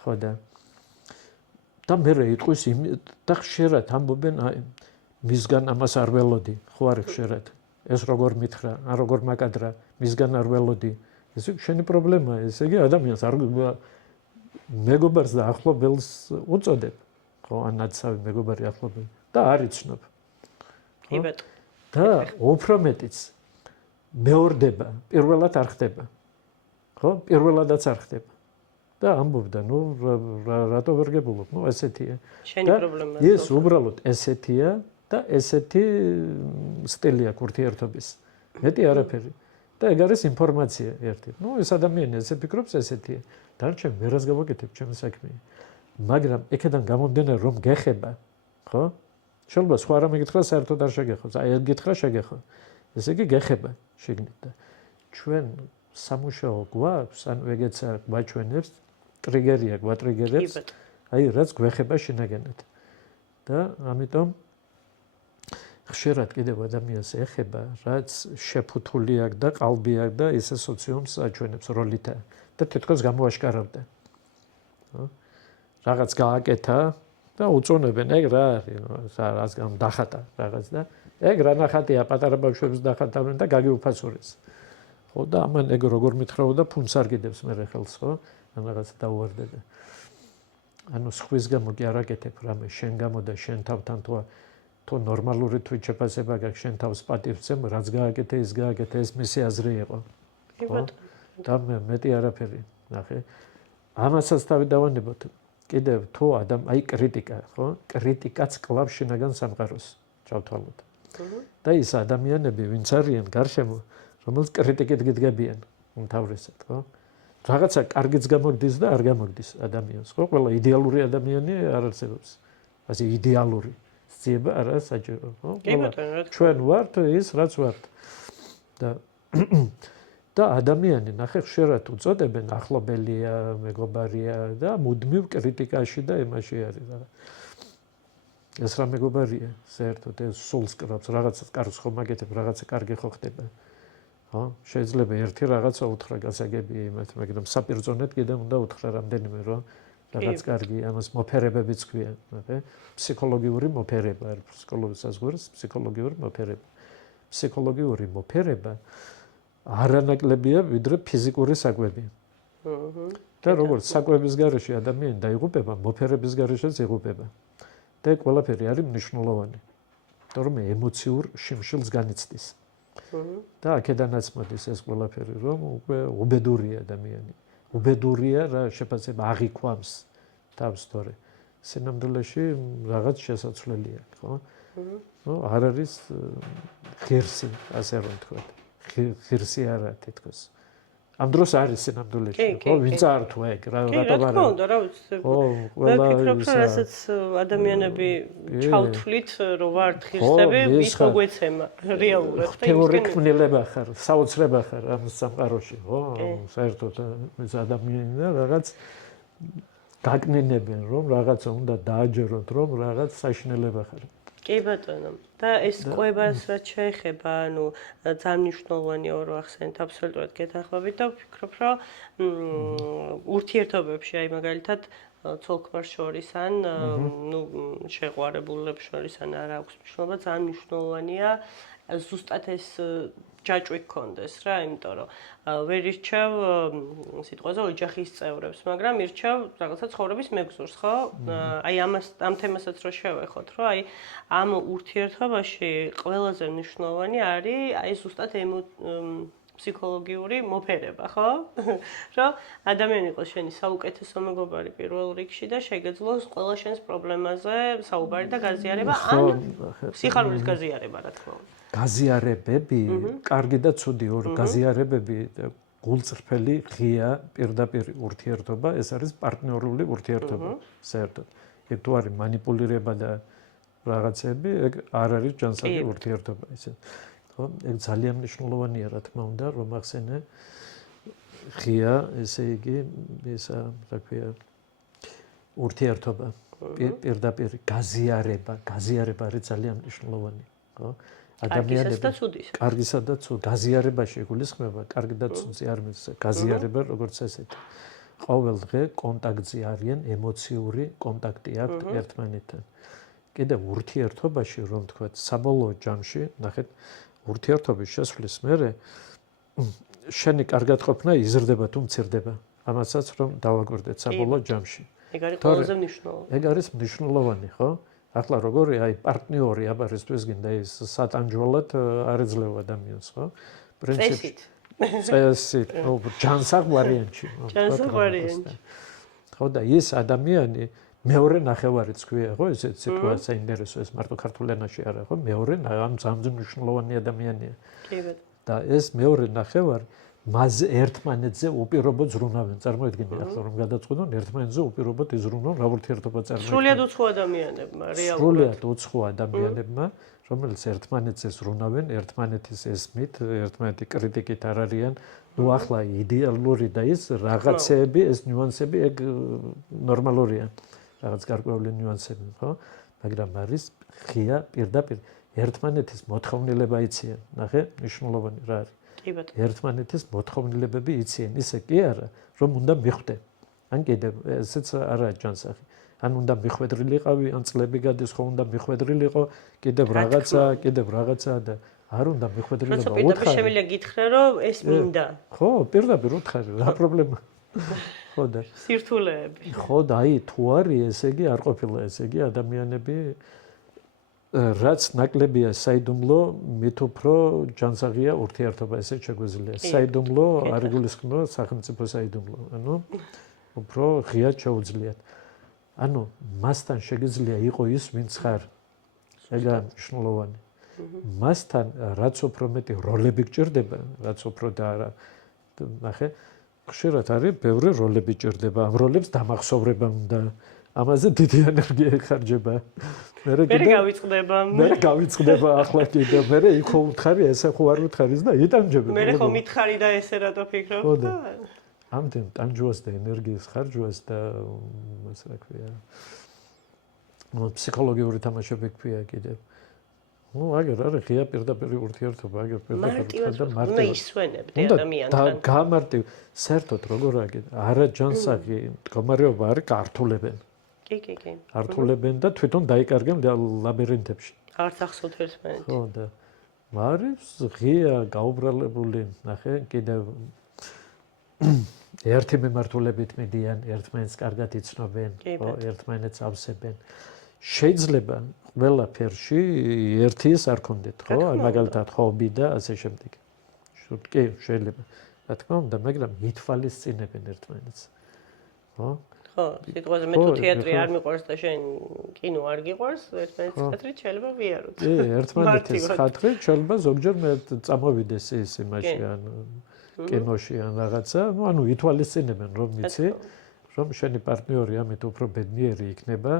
ხო და მე იტყვის და ხშირად ამბობენ აი მისგან ამას არ ველოდი, ხო არის ხშირად. ეს როგორ მითხრა, ან როგორ მაკადრა, მისგან არ ველოდი. ეს შენი პრობლემაა, ესე იგი ადამიანს არ მეგობარს და ახლობელს უწოდებ, ხო, ან ნაცავი მეგობარი ახლობელი და არ იცნობ. კი ბატონო. და უფრო მეტიც მეორდება, პირველად არ ხდება. ხო, პირველადაც არ ხდება. და ამბობდა, ნუ რატო ვერ გებულობ, ნუ ესეთია. შენი პრობლემაა. ეს უბრალოდ ესეთია და ესეთი სტილია ურთიერთობის. მეტი არაფერი. და ეგ არის ინფორმაცია ერთი. ნუ ეს ადამიანი ესე ფიქრობს, ესეთია. დარჩენ ვერას გავაკეთებ ჩემს საქმე. მაგრამ ეკედან გამომდინარე რომ გეხება, ხო? შეიძლება სხვა რამე გითხრა საერთოდ არ შეგეხოს. აი ეგ გითხრა შეგეხო. ესე იგი გეხება შეგნით და ჩვენ სამუშაო გვაქვს, ან ვეგეცა გვაჩვენებს, ტრიგერია გვატრიგერებს. აი რაც გვეხება შინაგანად. და ამიტომ ხშირად კიდევ ადამიანს ეხება, რაც შეფუთული აქვს და ყალბი აქვს და ესე სოციუმს აჩვენებს როლითა და თითქოს გამოაშკარავდა. რაღაც გააკეთა და უწონებენ, ეგ რა არის, რას დახატა რაღაც და ეგ რა ნახატია, პატარა ბავშვებს დახატავენ და გაგიუფასურეს. ხო და ამან ეგ როგორ მითხრაოდა ფუნს არ გიდებს მე ხელს, ხო? ან რაღაც დაუვარდება. ანუ სხვის გამო კი არ აკეთებ რამე, შენ გამო და შენ თავთან თუ ნორმალური თვით შეფასება გაქვს, შენ თავს პატივცემ, რაც გააკეთე, ის გააკეთე, ეს მისი აზრი იყო. ხო? და მეტი არაფერი, ნახე. ამასაც თავი დავანებოთ. კიდევ თუ აი კრიტიკა, ხო? კრიტიკაც კლავს შინაგან სამყაროს, ჩავთვალოთ. და ის ადამიანები, ვინც არიან გარშემო, რომელს კრიტიკით გიდგებიან, უმთავრესად, ხო? რაღაცა კარგიც გამოგდის და არ გამოგდის ადამიანს, ხო? ყველა იდეალური ადამიანი არ არსებობს. ასე იდეალური სცება არა საჭირო, ხო? ჩვენ ვართ ის, რაც ვართ. და ადამიანი ნახე ხშირად უწოდებენ ახლობელია, მეგობარია და მუდმივ კრიტიკაში და იმაში არის რა. ეს რა მეგობარია, საერთოდ ეს სულს კრავს, რაღაცა კარგს ხომ აკეთებ, რაღაცა კარგი ხო ხდება. ხო? შეიძლება ერთი რაღაცა უთხრა გასაგებია იმათ, მაგრამ საპირწონედ კიდე უნდა უთხრა რამდენიმე რომ რაღაც კარგი, ამას მოფერებებიც ქვია, ნახე? ფსიქოლოგიური მოფერება, ფსიქოლოგიის საზღვრებს, ფსიქოლოგიური მოფერება. ფსიქოლოგიური მოფერება არანაკლებია ვიდრე ფიზიკური საკვები. და როგორც საკვების გარეშე ადამიანი დაიღუპება, მოფერების გარეშეც იღუპება. და ყველაფერი არის მნიშვნელოვანი. იმიტომ რომ ემოციურ შიმშილს განიცდის. და აქედანაც მოდის ეს ყველაფერი, რომ უკვე უბედურია ადამიანი. უბედურია რა შეფასება აღიქვამს თავს თორე. სინამდვილეში რაღაც შესაძლებელი აქვს, ხო? ნუ არ არის ღირსი, ასე რომ ვთქვათ. ღირსი არა თითქოს. ამ დროს არის სინამდვილეში, ხო, ვინც არ თუ ეგ, რატომ არა? რა თქმა უნდა, რა ვიცი. მე ვფიქრობ, რომ რასაც ადამიანები ჩავთვლით, რომ ვართ ღირსები, ის მოგვეცემა რეალურად. თეორიით ქმნილება ხარ, საოცრება ხარ ამ სამყაროში, ხო? საერთოდ ეს ადამიანები რაღაც გაკნინებენ, რომ რაღაცა უნდა დააჯეროთ, რომ რაღაც საშინელება ხარ. კი ბატონო. და ეს ყვებას რაც შეეხება, ანუ ძალიან მნიშვნელოვანია რომ ახსენეთ აბსოლუტურად გეთანხმებით და ვფიქრობ, რომ ურთიერთობებში, აი მაგალითად ცოლ-ქმარს შორის ან შეყვარებულებს შორის ან არა აქვს მნიშვნელობა, ძალიან მნიშვნელოვანია ზუსტად ეს ჯაჭვი გქონდეს რა, იმიტომ რომ ვერ ირჩევ სიტყვაზე ოჯახის წევრებს, მაგრამ ირჩევ რაღაცა ცხოვრების მეგზურს, ხო? აი ამ თემასაც რო შევეხოთ, რომ აი ამ ურთიერთობაში ყველაზე მნიშვნელოვანი არის აი ზუსტად ფსიქოლოგიური მოფერება, ხო? რომ ადამიანი იყოს შენი საუკეთესო მეგობარი პირველ რიგში და შეგეძლოს ყველა შენს პრობლემაზე საუბარი და გაზიარება ან სიხარულის გაზიარება, რა თქმა უნდა. გაზიარებები, კარგი და ცუდი ორი გაზიარებები, გულწრფელი, ღია, პირდაპირ ურთიერთობა, ეს არის პარტნიორული ურთიერთობა, საერთოდ. ეგ თუ არის манипуლირება და რაღაცები, ეგ არ არის ჯანსაღი ურთიერთობა, ისე. ხო, ეგ ძალიან მნიშვნელოვანია, რა თქმა უნდა, რომ ახსენე ღია, ესე იგი, ისა, რა ქვია, ურთიერთობა, პირდაპირ გაზიარება არის ძალიან მნიშვნელოვანი, ხო? ადამიანები კარგისა და ცუდი გაზიარებაში გულისხმება, კარგი და ცუდი არ მის გაზიარება როგორც ესეთი. ყოველ დღე კონტაქტზე არიან, ემოციური კონტაქტი აქვთ ერთმანეთთან. კიდევ ურთიერთობაში, რომ თქვათ, საბოლოო ჯამში, ნახეთ, ურთიერთობის შესვლის მერე შენი კარგად ყოფნა იზრდება თუ მცირდება. ამასაც რომ დავაკვირდეთ საბოლოო ჯამში. ეგ არის ყველაზე მნიშვნელოვანი. ეგ არის მნიშვნელოვანი, ხო? ახლა როგორი აი პარტნიორი აბარისთვის გინდა ის სატანჯველად არ ეძლევა ადამიანს, ხო? პრინციპში. წესით, ჯანსაღ ვარიანტში. ჯანსაღ ვარიანტში. ხო და ის ადამიანი მეორე ნახევარიც ქვია, ხო? ესეც სიტყვა საინტერესო ეს მარტო ქართულ ენაში არა, ხო? მეორე ამ ძალიან მნიშვნელოვანი ადამიანია. კი ბატონო. და ეს მეორე ნახევარი მას ერთმანეთზე უპირობოდ ზრუნავენ. წარმოიდგინე ახლა რომ გადაწყვეტონ ერთმანეთზე უპირობოდ იზრუნონ რა ურთიერთობა წარმოიქმნა. სრულიად უცხო ადამიანებმა, რეალურად. სრულიად უცხო ადამიანებმა, რომელიც ერთმანეთზე ზრუნავენ, ერთმანეთის ესმით, ერთმანეთი კრიტიკით არ არიან. ნუ ახლა იდეალური და ის რაღაცეები, ეს ნიუანსები ეგ ნორმალურია. რაღაც გარკვეული ნიუანსები, ხო? მაგრამ არის ღია პირდაპირ ერთმანეთის მოთხოვნილება იციან. ნახე, მნიშვნელოვანი რა არის. ერთმანეთის მოთხოვნილებები იციან, ისე კი არა, რომ უნდა მიხვდე. ან კიდევ ესეც არაა ჯანსაღი. ან უნდა მიხვედრილიყავი, ან წლები გადის, ხო უნდა მიხვედრილიყო, კიდევ რაღაცა და არ უნდა მიხვედრილიყო. როცა პირდაპირ შემიძლია გითხრა, რომ ეს მინდა. ხო, პირდაპირ უთხარი, რა პრობლემა. ხო და სირთულეები. ხო და აი თუ არის, ესე იგი არ ყოფილა, ესე იგი ადამიანები რაც ნაკლებია საიდუმლო, მით უფრო ჯანსაღია ურთიერთობა, ესე შეგვიძლია. საიდუმლო არ იგულისხმება სახელმწიფო საიდუმლო, ანუ უფრო ღიად შეუძლიათ. ანუ მასთან შეგიძლია იყო ის, ვინც ხარ. ეგა მნიშვნელოვანი. მასთან რაც უფრო მეტი როლები გჭირდება, რაც უფრო და არა. ნახე, ხშირად არის ბევრი როლები გჭირდება, ამ როლებს დამახსოვრება უნდა. ამაზე დიდი ენერგია ეხარჯება. მე გავიწყდება ახლა კიდე. მე იქ ხო უთხარი, ესე ხო არ უთხარის და იტანჯები. მე ხო მითხარი და ესე რატო ფიქრობ? ამდენ ტანჯვას და ენერგიის ხარჯვას და ასე რა ქვია. ფსიქოლოგიური თამაშები ქვია კიდე. ნუ აგერ არის ღია პირდაპირ ურთიერთობა, აგერ პირდაპირ და მარტივად. უნდა ისვენებდე ადამიანთან. და გამარტივ, საერთოდ როგორ აგერ, არა ჯანსაღი მდგომარეობა არის გართულებენ. კი. ართულებენ და თვითონ დაიკარგენ ლაბირინთებში. არც ახსოვთ ერთმანეთს. ხო და არის ღია გაუბრალებული, ნახე, კიდევ ერთი მიმართულებით მიდიან, ერთმანეთს კარგად იცნობენ, ხო, ერთმანეთს ავსებენ. შეიძლება ყველა ფერში ერთი ის არ ქონდეთ, ხო? მაგალითად ჰობი და ასე შემდეგ. კი, შეიძლება. რა თქმა უნდა, მაგრამ ითვალისწინებენ ერთმანეთს. ხო? ხო, სიტყვაზე მე თუ თეატრი არ მიყვარს და შენ კინო არ გიყვარს, ერთმანეთის ხათრით შეიძლება ვიაროთ. ერთმანეთის ხათრით შეიძლება ზოგჯერ მე წამოვიდეს ის იმაში ან კინოში ან რაღაცა, ანუ ითვალისწინებენ რომ იცი, რომ შენი პარტნიორი ამით უფრო ბედნიერი იქნება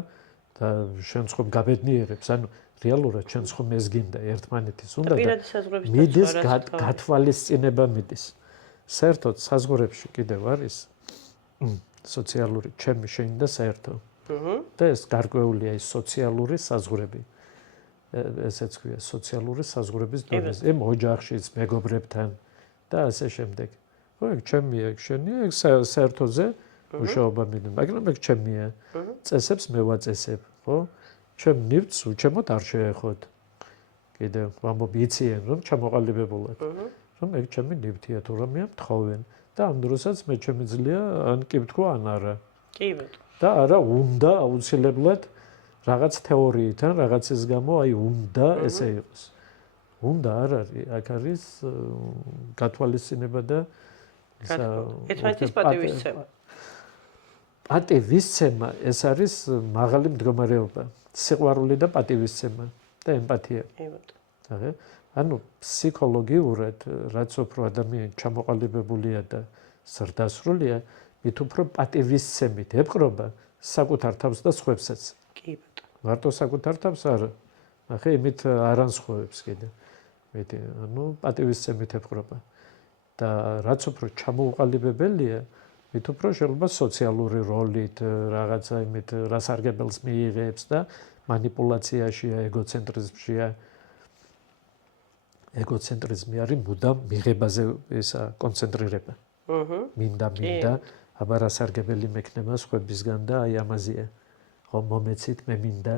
და შენც ხომ გაბედნიერებს, ანუ რეალურად შენც ხომ ეს გინდა ერთმანეთის უნდა და მიდის გათვალისწინება მიდის. საერთოდ საზღვრებში კიდევ არის სოციალური ჩემი შენი და საერთო. და ეს გარკვეულია ის სოციალური საზღვრები. ესეც ქვია სოციალური საზღვრების დონეზე. იმ ოჯახშიც, მეგობრებთან და ასე შემდეგ. ხო, ეგ ჩემია, ეგ შენია, ეგ საერთოზე მუშაობა მიდის, მაგრამ ეგ ჩემია. წესებს მე ვაწესებ, ხო? ჩემ ნივთს უჩემოდ არ შეეხოთ. კიდევ ვამბობ იციან, რომ ჩამოყალიბებულად. რომ ეგ ჩემი ნივთია თუ რამეა მთხოვენ. და ამ დროსაც მე შემიძლია ან კი ვთქვა ან არა. კი ბატონო. და არა უნდა აუცილებლად რაღაც თეორიით ან რაღაცის გამო აი უნდა ესე იყოს. უნდა არ არის, აქ არის გათვალისწინება და ერთმანეთის პატივისცემა. პატივისცემა ეს არის მაღალი მდგომარეობა. სიყვარული და პატივისცემა და ემპათია. კი ბატონო. აღე? ანუ ფსიქოლოგიურად რაც უფრო ადამიანი ჩამოყალიბებულია და ზრდასრულია, მით უფრო პატივისცემით ეპყრობა საკუთარ თავს და სხვებსაც. კი ბატონო. მარტო საკუთარ თავს არა. ახლა იმით არ ანსხვავებს კიდე. მეტი, ანუ პატივისცემით ეპყრობა. და რაც უფრო ჩამოუყალიბებელია, მით უფრო შეიძლება სოციალური როლით რაღაცა იმით რასარგებელს მიიღებს და манипуляციაშია, ეგოცენტრიზმშია. ეგოცენტრიზმი არის მუდამ მიღებაზე ისა კონცენტრირება. მინდა, აბა რასარგებელი მექნება სხვებისგან და აი ამაზეა. ხო, მომეცით მე მინდა.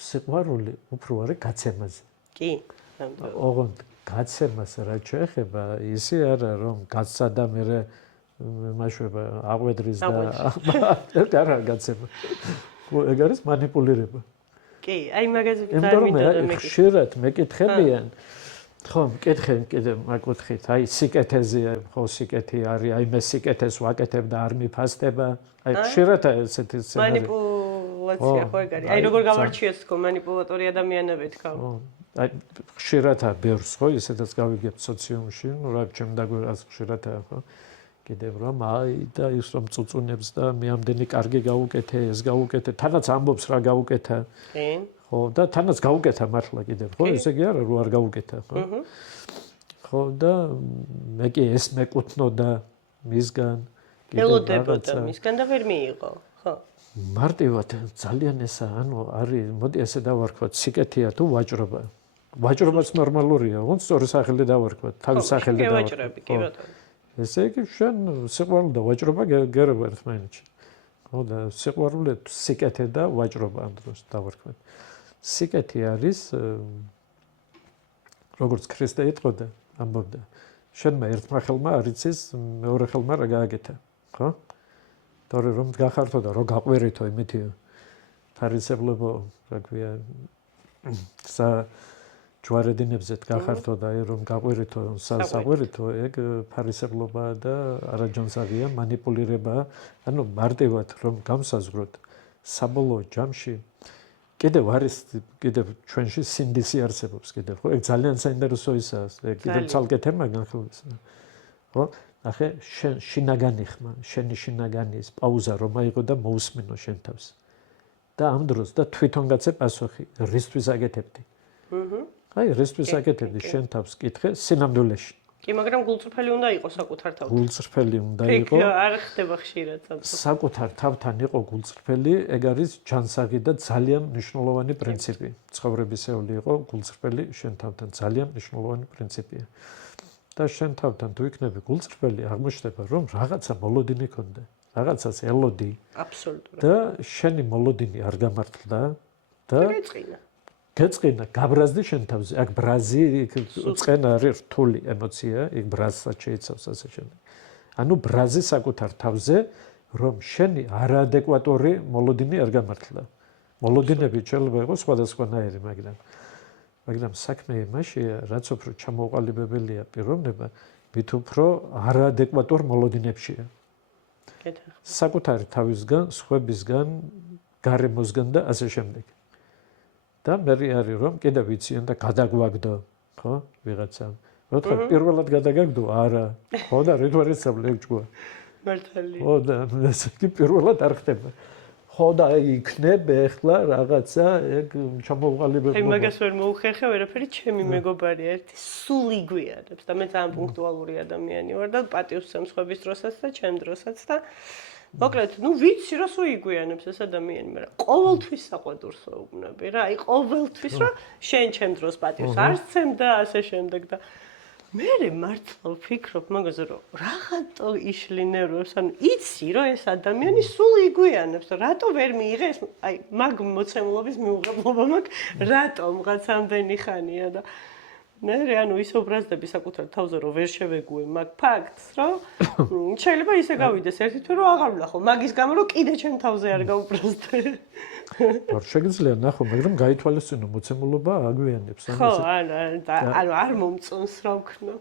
სიყვარული უფრო არის გაცემაზე. კი, ოღონდ გაცემას რაც შეეხება, ისე არა რომ გაცსა და მე მაშვება აღვედრის და არა გაცემა. ეგ არის манипуლირება. კი, აი მაგაზე ვიტყვი. ხშირად მეკითხებიან, ხო, მკითხენ კიდე მაგუთხით, აი სიკეთეზეა, ხო, სიკეთე არის, აი მე სიკეთეს ვაკეთებ და არ მიფასდება. აი ხშირად ესეთი სცენარი. манипуляция ხო ეგ არის. აი როგორ გამარჩიოთ თქო манипуляტორი ადამიანები თქო. აი ხშირადაა ბევრს ხო, ისედაც გავიგებ სოციუმში, ნუ რა ჩემ დაგვერას ხშირადაა ხო. კიდევ რომ აი და ის რომ წუწუნებს და მე ამდენი კარგი გაუკეთე, ეს გაუკეთე, თანაც ამბობს რა გაუკეთა. კი. ხო, და თანაც გაუკეთა მართლა კიდევ, ხო, ესე იგი არა რომ არ გაუკეთა, ხო. ხო, და მე კი ეს მეკუთვნოდა მისგან, ელოდებოდა მისგან და ვერ მიიღო, ხო. მარტივად ძალიან ესა, ანუ არის, მოდი ესე დავარქვათ, სიკეთეა თუ ვაჭრობა. ვაჭრობაც ნორმალურია, ოღონდ სწორი სახელი დავარქვათ, თავის სახელი დავარქვათ. ვაჭრები, კი ბატონო. ესე იგი შენ სიყვარული და ვაჭრობა გერება ერთმანეთში. ხო და სიყვარული სიკეთე და ვაჭრობა ამ დროს დავარქვათ. სიკეთე არის როგორც ქრისტე იტყოდა, ამბობდა. შენმა ერთმა ხელმა არ იცის, მეორე ხელმა რა გააკეთა, ხო? თორე რომ გახართო და რო გაყვერითო იმითი ფარისებლებო, რა ქვია, ჯვარედინებზე გახართო და რომ გაყვერითო, საყვერითო, ეგ ფარისებლობა და არაჯანსაღია, манипуლირება, ანუ მარტივად რომ გამსაზღვროთ საბოლოო ჯამში კიდევ არის კიდევ ჩვენში სინდისი არსებობს კიდევ, ხო? ეგ ძალიან საინტერესო ისაა, ეგ კიდევ ცალკე თემა განხილვის. ხო? ახე შინაგანი ხმა, შენი შინაგანი ის პაუზა რომ აიღო და მოусმინო შენ თავს. და ამ დროს და თვითონ გაცე პასუხი, რისთვის აკეთებდი? აი, რისთვის აკეთებდი შენ თავს კითხე სინამდვილეში. კი, მაგრამ გულწრფელი უნდა იყოს საკუთარ თავთან. გულწრფელი უნდა იყო. არ ხდება ხშირად საბჭო. საკუთარ თავთან იყო გულწრფელი, ეგ არის ჯანსაღი და ძალიან მნიშვნელოვანი პრინციპი. ცხოვრებისეული იყო გულწრფელი შენ თავთან, ძალიან მნიშვნელოვანი პრინციპია. და შენ თავთან თუ იქნები გულწრფელი, აღმოჩნდება რომ რაღაცა მოლოდინი ქონდა, რაღაცას ელოდი. აბსოლუტურად. და შენი მოლოდინი არ გამართლდა და გეწყინა, გაბრაზდი შენ თავზე. აქ ბრაზი, წყენა არის რთული ემოცია, იქ ბრაზსაც შეიცავს ასე შემდეგ. ანუ ბრაზი საკუთარ თავზე, რომ შენი არაადეკვატური მოლოდინი არ გამართლა. მოლოდინები შეიძლება იყოს სხვადასხვანაირი, მაგრამ საქმე იმაშია, რაც უფრო ჩამოყალიბებელია პიროვნება, მით უფრო არაადეკვატურ მოლოდინებშია. საკუთარი თავისგან, სხვებისგან, გარემოსგან და ასე შემდეგ. და მე არის რომ კიდევ ვიციან და გადაგვაგდო, ხო? ვიღაცამ. მოთხრა პირველად გადაგაგდო? არა. ხო და რითვარიცაბ ლეგჭვა. მართალია. ხო და ესე კი პირველად არ ხდება. ხო და იქნება ახლა რაღაცა ეგ ჩამოუყალიბება. აი მაგას ვერ მოუხერხე ვერაფერი ჩემი მეგობარი ერთი სულ იგვიანებს და მე ძალიან პუნქტუალური ადამიანი ვარ და პატივს შემსხვების დროსაც და ჩემ დროსაც და მოკლედ, ვიცი რომ სულ იგვიანებს ეს ადამიანი, მაგრამ ყოველთვის საყვედურს ვეუბნები რა, აი ყოველთვის რომ შენ ჩემ დროს პატივს არ სცემ და ასე შემდეგ და მე მართლა ვფიქრობ მაგაზე რომ რაღაცა იშლინერებს, ანუ იცი რომ ეს ადამიანი სულ იგვიანებს და რატო ვერ მიიღე ეს აი მაგ მოცემულობის მიუღებლობა მაქვს, რატომღაც ამდენი ხანია და მე ანუ ის ობრაზდები საკუთარ თავზე რომ ვერ შევეგუე მაგ ფაქტს რომ შეიძლება ისე გავიდეს ერთი თვე რომ აღარ ვნახო მაგის გამო რომ კიდე ჩემ თავზე არ გაუბრაზდე. არ შეგიძლია ნახო, მაგრამ გაითვალისწინო მოცემულობა აგვიანებს. ხო, ანუ არ მომწონს რა ვქნო.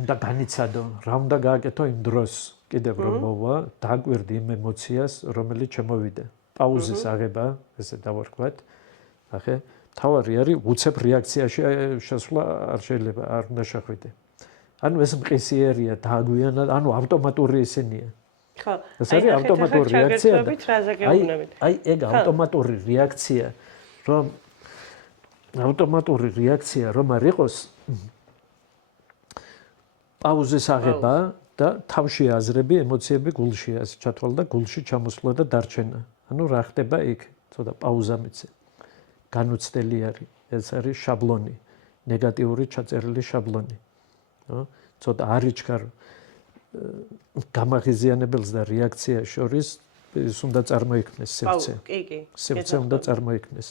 უნდა განიცადო, რა უნდა გააკეთო იმ დროს, კიდევ რომ მოვა, დააკვირდი იმ ემოციას, რომელიც შემოვიდა. პაუზის აღება, ესე დავარქვათ. ახე თავარი არის უცებ რეაქციაში შესვლა არ შეიძლება არ უნდა შეხვიდე. ანუ ეს მყისიერია დააგვიანა, ანუ ავტომატური ისენია. ხო, ეს არის ავტომატური რეაქცია. აი ეგ ავტომატური რეაქცია, რომ ავტომატური რეაქცია რომ არ იყოს პაუზის აღება და თავში აზრები, ემოციები გულში ასე ჩათვალა და გულში ჩამოსვლა და დარჩენა. ანუ რა ხდება იქ? ცოტა პაუზა მიცე. განუცდელი არის, ეს არის შაბლონი, ნეგატიური ჩაწერილი შაბლონი. ცოტა არ იჩქარ გამაღიზიანებელს და რეაქციას შორის ის უნდა წარმოიქმნეს სივრცე. სივრცე უნდა წარმოიქმნეს.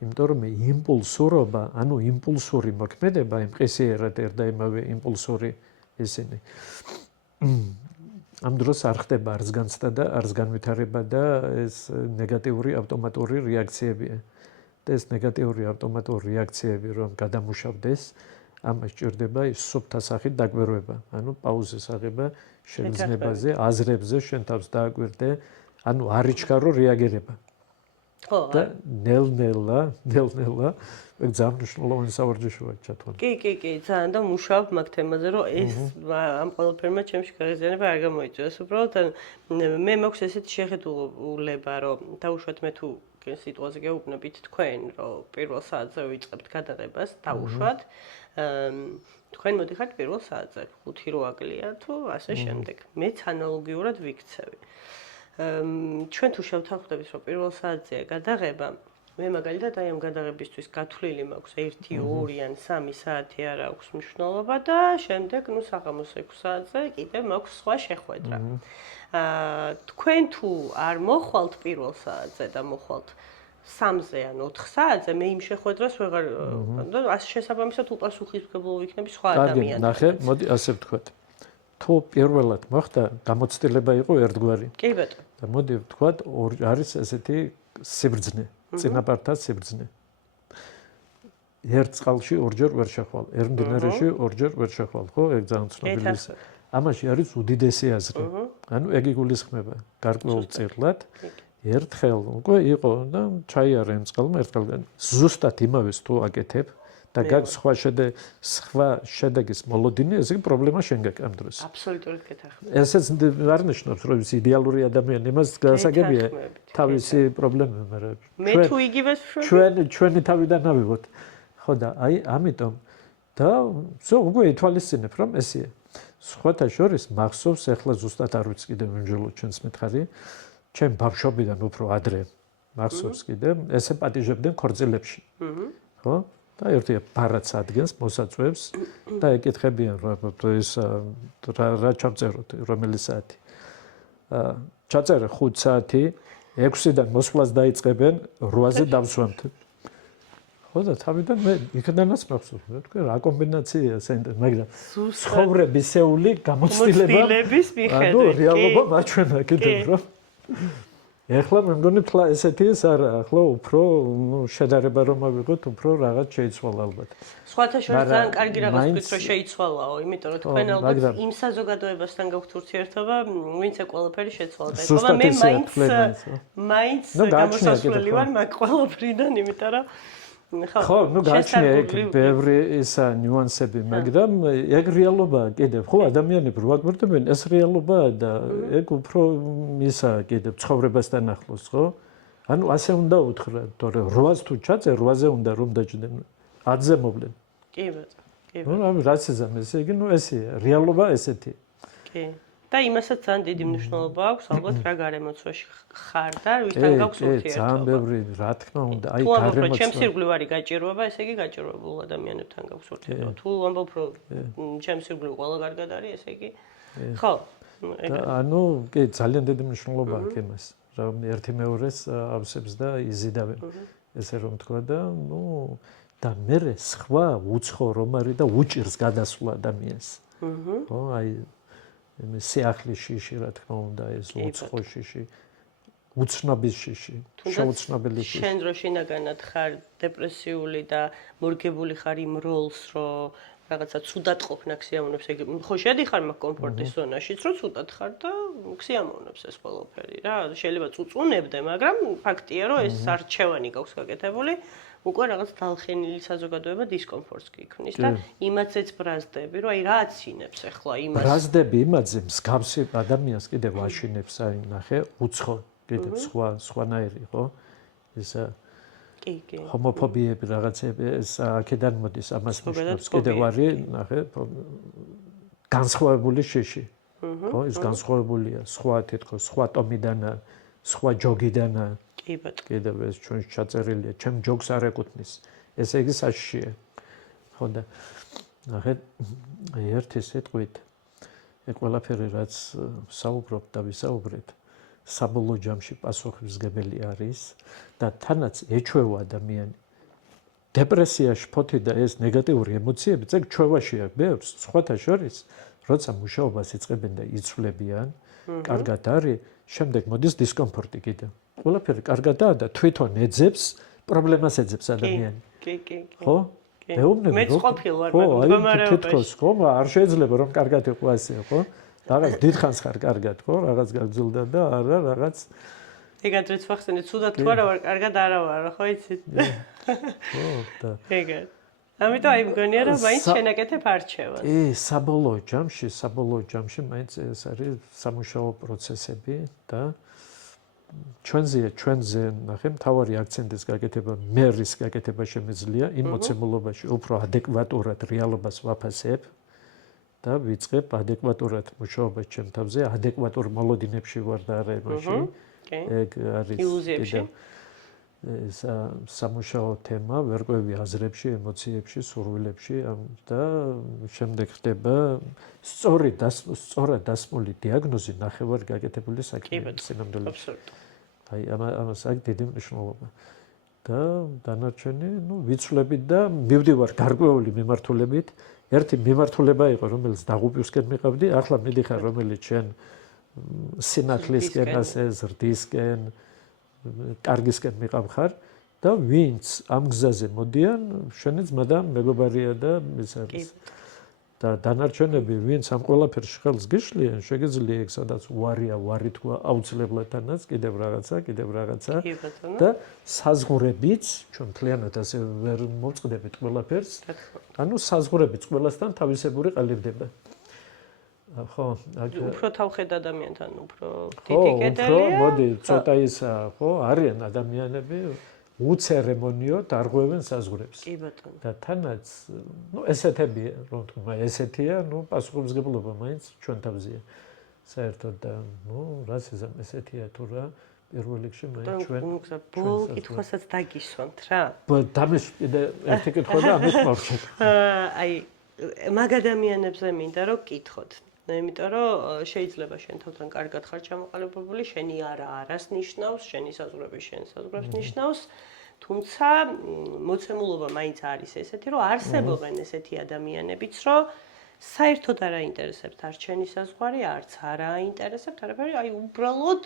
იმიტომ რომ იმპულსურობა, ანუ იმპულსური მოქმედება, იმყისიერად ერთა იმავე იმპულსური ისინი. ამ დროს არ ხდება არც განცდა და არც განვითარება და ეს ნეგატიური ავტომატური რეაქციებია. და ეს ნეგატიური ავტომატური რეაქციები რომ გადამუშავდეს, ამას ჭირდება ის სუფთა სახით დაკვირვება, ანუ პაუზის აღება შეგრძნებაზე, აზრებზე შენ თავს დააკვირდე, ანუ არ იჩქარო რეაგირება. ხო. და ნელ-ნელა ეგ ძალიან მნიშვნელოვანი სავარჯიშოა ჩათვალე. კი, ძალიან და მუშაობ მაგ თემაზე, რომ ეს ამ ყველაფერმა ჩემში გაღიზიანება არ გამოიწვიოს. უბრალოდ მე მაქვს ესეთი შეხედულება, რომ დაუშვათ მე თუ სიტუაციაზე გეუბნებით თქვენ, რომ პირველ საათზე ვიწყებთ გადაღებას, დაუშვათ. თქვენ მოდიხართ პირველ საათზე, 5 რო აკლია თუ ასე შემდეგ. მეც ანალოგიურად ვიქცევი. ჩვენ თუ შევთანხმდებით, რომ პირველ საათზეა გადაღება, მე მაგალითად აი ამ გადაღებისთვის გათვლილი მაქვს 1, 2 ან 3 საათი არ აქვს მნიშვნელობა და შემდეგ საღამოს 6 საათზე კიდევ მაქვს სხვა შეხვედრა. თქვენ თუ არ მოხვალთ პირველ საათზე და მოხვალთ 3-ზე ან 4 საათზე, მე იმ შეხვედრას ვეღარ და შესაბამისად უპასუხისმგებლო ვიქნები სხვა ადამიანთან. ნახე, მოდი ასე ვთქვათ. თუ პირველად მოხდა, გამოცდილება იყო ერთგვარი. კი ბატონო. და მოდი ვთქვათ, არის ესეთი სიბრძნე, წინაპართა სიბრძნე. ერთ წყალში ორჯერ ვერ შეხვალ, ერთ მდინარეში ორჯერ ვერ შეხვალ, ხო? ეგ ძალიან ცნობილი. ამაში არის უდიდესი აზრი. ანუ ეგ იგულისხმება გარკვეულწილად. ერთხელ უკვე იყო და ჩაიარა იმ წყალმა ერთხელ ზუსტად იმავეს თუ აკეთებ და გაქვს სხვა შედეგის მოლოდინი, ესე იგი პრობლემა შენ გაქვს ამ დროს. აბსოლუტურად გეთანხმები. ესეც არ ნიშნავს, რომ ის იდეალური ადამიანი იმას გასაგებია თავისი პრობლემა, მაგრამ მე თუ იგივეს ვშვები, ჩვენი თავიდან ავიღოთ. ხო და აი ამიტომ და უკვე ითვალისწინებ, რომ ესეა. სხვათა შორის მახსოვს, ახლა ზუსტად არ ვიცი კიდევ მიმჯელო ჩვენს მითხარი, ჩემ ბავშვობიდან უფრო ადრე მახსოვს კიდევ, ესე პატიჟებდნენ ქორწილებში. ხო? და ერთი ბარაც ადგენს, მოსაწვევს და ეკითხებიან, რომ ეს რა ჩავწეროთ, რომელი საათი. ჩაწერე 5 საათი, 6-დან მოსვლას დაიწყებენ, 8-ზე დავსვამთ. ხო და თავიდან მე იქნანაც მახსოვს, თქვენ რა კომბინაციაა სენტენ, მაგრამ ცხოვრებისეული გამოცდილების მიხედვით. ანუ რეალობა მაჩვენა კიდევ რომ ეხლა მე მგონი თლა ესეთი ეს არა, ახლა უფრო შედარება რომ ავიღოთ, უფრო რაღაც შეიცვალა ალბათ. სხვათა შორის ძალიან კარგი რაღაც ვთქვით, რომ შეიცვალაო, იმიტომ რომ თქვენ ალბათ იმ საზოგადოებასთან გაქვთ ურთიერთობა, ვინც ეს ყველაფერი შეცვალა. ეხლა მე მაინც გამოსასვლელი ვარ მაგ ყველაფრიდან, იმიტომ რომ ხო, გაჩნია ეგ ბევრი ისა ნიუანსები, მაგრამ ეგ რეალობაა კიდევ. ხო, ადამიანები რო აკვირდებენ, ეს რეალობაა და ეგ უფრო ისა კიდევ ცხოვრებასთან ახლოს, ხო? ანუ ასე უნდა უთხრა, თორე 8-ს თუ ჩაწერ, 8-ზე უნდა რომ დაჭდნენ. 10-ზე მოვლენ. კი ბატონო, კი ბატონო. ნუ რაციზმ ესე იგი, ნუ ესეა, რეალობა ესეთი. კი. და იმასაც ძალიან დიდი მნიშვნელობა აქვს, ალბათ რა გარემოცვაში ხარ და ვისთან გაქვს ურთიერთობა. ძალიან ბევრი, რა თქმა უნდა, აი გარემოცვა. თუ ამბობ, რომ ჩემს ირგვლივ არის გაჭირვება, ესე იგი გაჭირვებულ ადამიანებთან გაქვს ურთიერთობა. თუ ამბობ, რომ ჩემს ირგვლივ ყველა კარგად არის, ესე იგი ხო. ანუ კი, ძალიან დიდი მნიშვნელობა აქვს იმას, რომ ერთი მეორეს ავსებს და იზიდავენ. ესე რომ თქვა და ნუ და მე სხვა უცხო რომ არის და უჭირს გადასვლა ადამიანს. ხო, აი სიახლის შიში, რა თქმა უნდა, ეს უცხო შიში, უცნობის შიში, შეუცნობელი შიში. შენ რო შინაგანად ხარ დეპრესიული და მორგებული ხარ იმ როლს, რომ რაღაცა ცუდად ყოფნა ქსიამოვნებს, ეგ ხო შედიხარ მაგ კომფორტის ზონაშიც, რომ ცუდად ხარ და ქსიამოვნებს ეს ყველაფერი რა. შეიძლება წუწუნებდე, მაგრამ ფაქტია, რომ ეს არჩევანი გაქვს გაკეთებული. უკვე რაღაც დალხენილი საზოგადოება დისკომფორტს გიქმნის და იმაცეც ბრაზდები, რომ აი რა აცინებს ახლა იმას. ბრაზდები იმაზე მსგავსი ადამიანს კიდევ ვაშინებს, აი ნახე, უცხო, კიდევ სხვანაირი, ხო? ისა კი. ჰომოფობიები რაღაცები, ეს აქედან მოდის, ამას ნიშნავს, კიდევ არის, ნახე, განსხვავებული შიში. ხო, ის განსხვავებულია, სხვა თითქოს, სხვა ტომიდანა, სხვა ჯოგიდანა. კი ბატონო. კიდევ ეს ჩვენს ჩაწერილია, ჩემ ჯოგს არ ეკუთვნის. ესე იგი საშიშია. ხო და ნახეთ, ერთი სიტყვით ეგ ყველაფერი რაც საუბრობთ და ვისაუბრეთ, საბოლოო ჯამში პასუხისმგებელი არის და თანაც ეჩვევა ადამიანი. დეპრესიაში ფოთი და ეს ნეგატიური ემოციები წეგ ჩვევაში აქვს ბევრს, სხვათა შორის, როცა მუშაობას იწყებენ და იცვლებიან, კარგად არის, შემდეგ მოდის დისკომფორტი კიდევ. ყველაფერი კარგადაა და თვითონ ეძებს, პრობლემას ეძებს ადამიანი. კი. ხო? მეუბნები მეც ყოფილ ვარ მაგ მდგომარეობაში. თითქოს ხო, არ შეიძლება რომ კარგად იყო ასე, ხო? რაღაც დიდხანს ხარ კარგად, ხო? რაღაც გაგძილდა და არა რაღაც ეგადრეც ვახსენე, ცუდად თუ არა ვარ, კარგად არა ვარ, ხო იცით? ხო, და ეგად. ამიტომ აი მგონია რომ მაინც შენაკეთებ არჩევას. კი, საბოლოო ჯამში მაინც ეს არის სამუშაო პროცესები და ჩვენზე ნახე, მთავარი აქცენტის გაკეთება, მერის გაკეთება შემეძლია იმ მოცემულობაში, უფრო ადეკვატურად რეალობას ვაფასებ და ვიწყებ ადეკვატურად მუშაობას ჩემ თავზე, ადეკვატურ მოლოდინებში ვარ და არა იმაში. ეგ არის ილუზიებში. ეს სამუშაო თემა, ვერკვევი აზრებში, ემოციებში, სურვილებში და შემდეგ ხდება სწორად დასმული დიაგნოზი ნახევარ გაკეთებული საქმეების სინამდვილეში. აი ამას აქვს დიდი მნიშვნელობა. და დანარჩენი, ვიცვლებით და მივდივარ გარკვეული მიმართულებით. ერთი მიმართულება იყო, რომელიც დაღუპვისკენ მიყავდი, ახლა მიდიხარ, რომელიც შენ სინათლისკენ, ასე ზრდისკენ, კარგისკენ მიყავხარ და ვინც ამ გზაზე მოდიან, შენი ძმა და მეგობარია და ეს არის. და დანარჩენები, ვინც ამ ყველაფერს ხელს გიშლიან, შეგიძლია ეგ სადაც ვარი თქვა აუცილებლად თანაც კიდევ რაღაცა და საზღურებიც ჩვენ მთლიანად ასე ვერ მოვწყდებით ყველაფერს. ანუ საზღურებიც ყველასთან თავისებური ყალიბდება. ხო, უფრო თავხედ ადამიანთან, უფრო დიდი კედელია. ხო, მოდი, ცოტა ისა, ხო, არიან ადამიანები უცერემონიოდ არღვევენ საზღვრებს. კი ბატონო. და თანაც, ესეთებია, რომ თქვა, ესეთია, პასუხისმგებლობა მაინც ჩვენ თავზეა. საერთოდ და, რასიზმ ესეთია თუ რა, პირველ რიგში მაინც ჩვენ. ბოლო კითხვასაც დაგისვამთ რა. დამის კიდე ერთი კითხვა და ამით მოვჩერდ. აი, მაგ ადამიანებზე მინდა რომ კითხოთ. იმიტომ რომ შეიძლება შენ თავთან კარგად ხარ ჩამოყალიბებული, შენი არას ნიშნავს, შენი საზღვრები შენს საზღვრებს ნიშნავს, თუმცა მოცემულობა მაინც არის ესეთი, რომ არსებობენ ესეთი ადამიანებიც, რომ საერთოდ არ აინტერესებთ არც შენი საზღვარი, არც არ აინტერესებთ არაფერი, აი უბრალოდ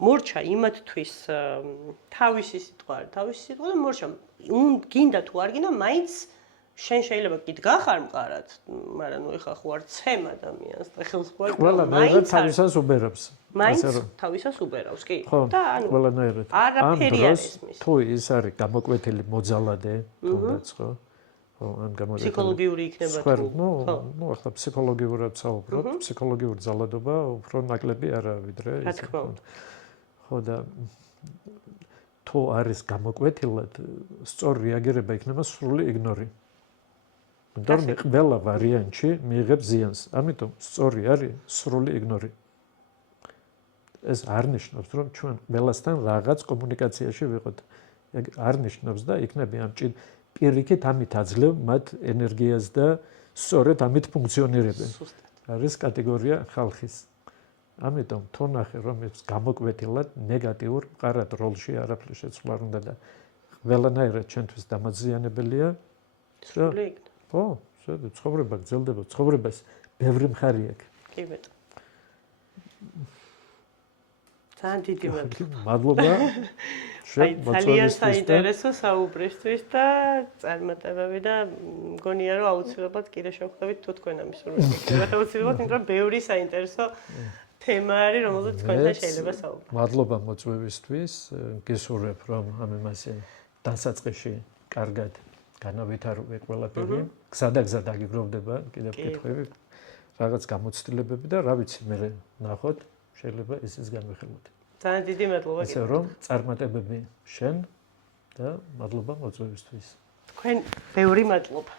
მორჩა იმათთვის თავისი სიტყვა და მორჩა გინდა თუ არ გინდა მაინც შენ შეიძლება კიდგა ხარ მყარად, მაგრამ ნუ ეხა ხო არ ცემ ადამიანს და ხელს ხო არ ყველანაირად თავისას უბერავს. მაინც თავისას უბერავს, კი. და ანუ ყველანაირად. არაფერი არ ისმის. თუ ის არის გამოკვეთილი მოძალადე, თუნდაც ხო? ან გამოკვეთილი ფსიქოლოგიური იქნება თუ. ნუ ახლა ფსიქოლოგიურად საუბრობ, ფსიქოლოგიური ძალადობა უფრო ნაკლები არა ვიდრე ის. ხო და თუ არის გამოკვეთილად, სწორ რეაგირება იქნება სრული იგნორი. მაგრამ ყველა ვარიანტში მიიღებს ზიანს. ამიტომ სწორი არის სრული იგნორი. ეს არ ნიშნავს, რომ ჩვენ ყველასთან რაღაც კომუნიკაციაში ვიყოთ. არ ნიშნავს და იქნები ამ პირიქით ამით აძლევ მათ ენერგიას და სწორედ ამით ფუნქციონირებენ. არის კატეგორია ხალხის. ამიტომ თუ ნახე, რომ ეს გამოკვეთილად ნეგატიურ მყარად როლში არაფერი შეცვლა არ უნდა და ყველანაირად ჩვენთვის დამაზიანებელია. სრული იგნორი. ხო, ცხოვრება გრძელდება, ცხოვრებას ბევრი მხარი აქვს. კი ბატონო. ძალიან დიდი მადლობა. მადლობა. ძალიან საინტერესო საუბრისთვის და წარმატებები და მგონია რომ აუცილებლად კიდე შევხვდებით თუ თქვენ ამის სურვილით. აუცილებლად, იმიტომ რომ ბევრი საინტერესო თემა არის, რომელზეც თქვენთან შეიძლება საუბრო. მადლობა მოწვევისთვის. გესურვებ, რომ ამ იმასე დასაწყისში კარგად განავითარო ყველაფერი. გზადაგზა დაგიგროვდება კიდევ კითხვები, რაღაც გამოცდილებები და რა ვიცი, მე ნახოთ, შეიძლება ისიც განვიხილოთ. ძალიან დიდი მადლობა. ისე რომ წარმატებები შენ და მადლობა მოწვევისთვის. თქვენ ბევრი მადლობა.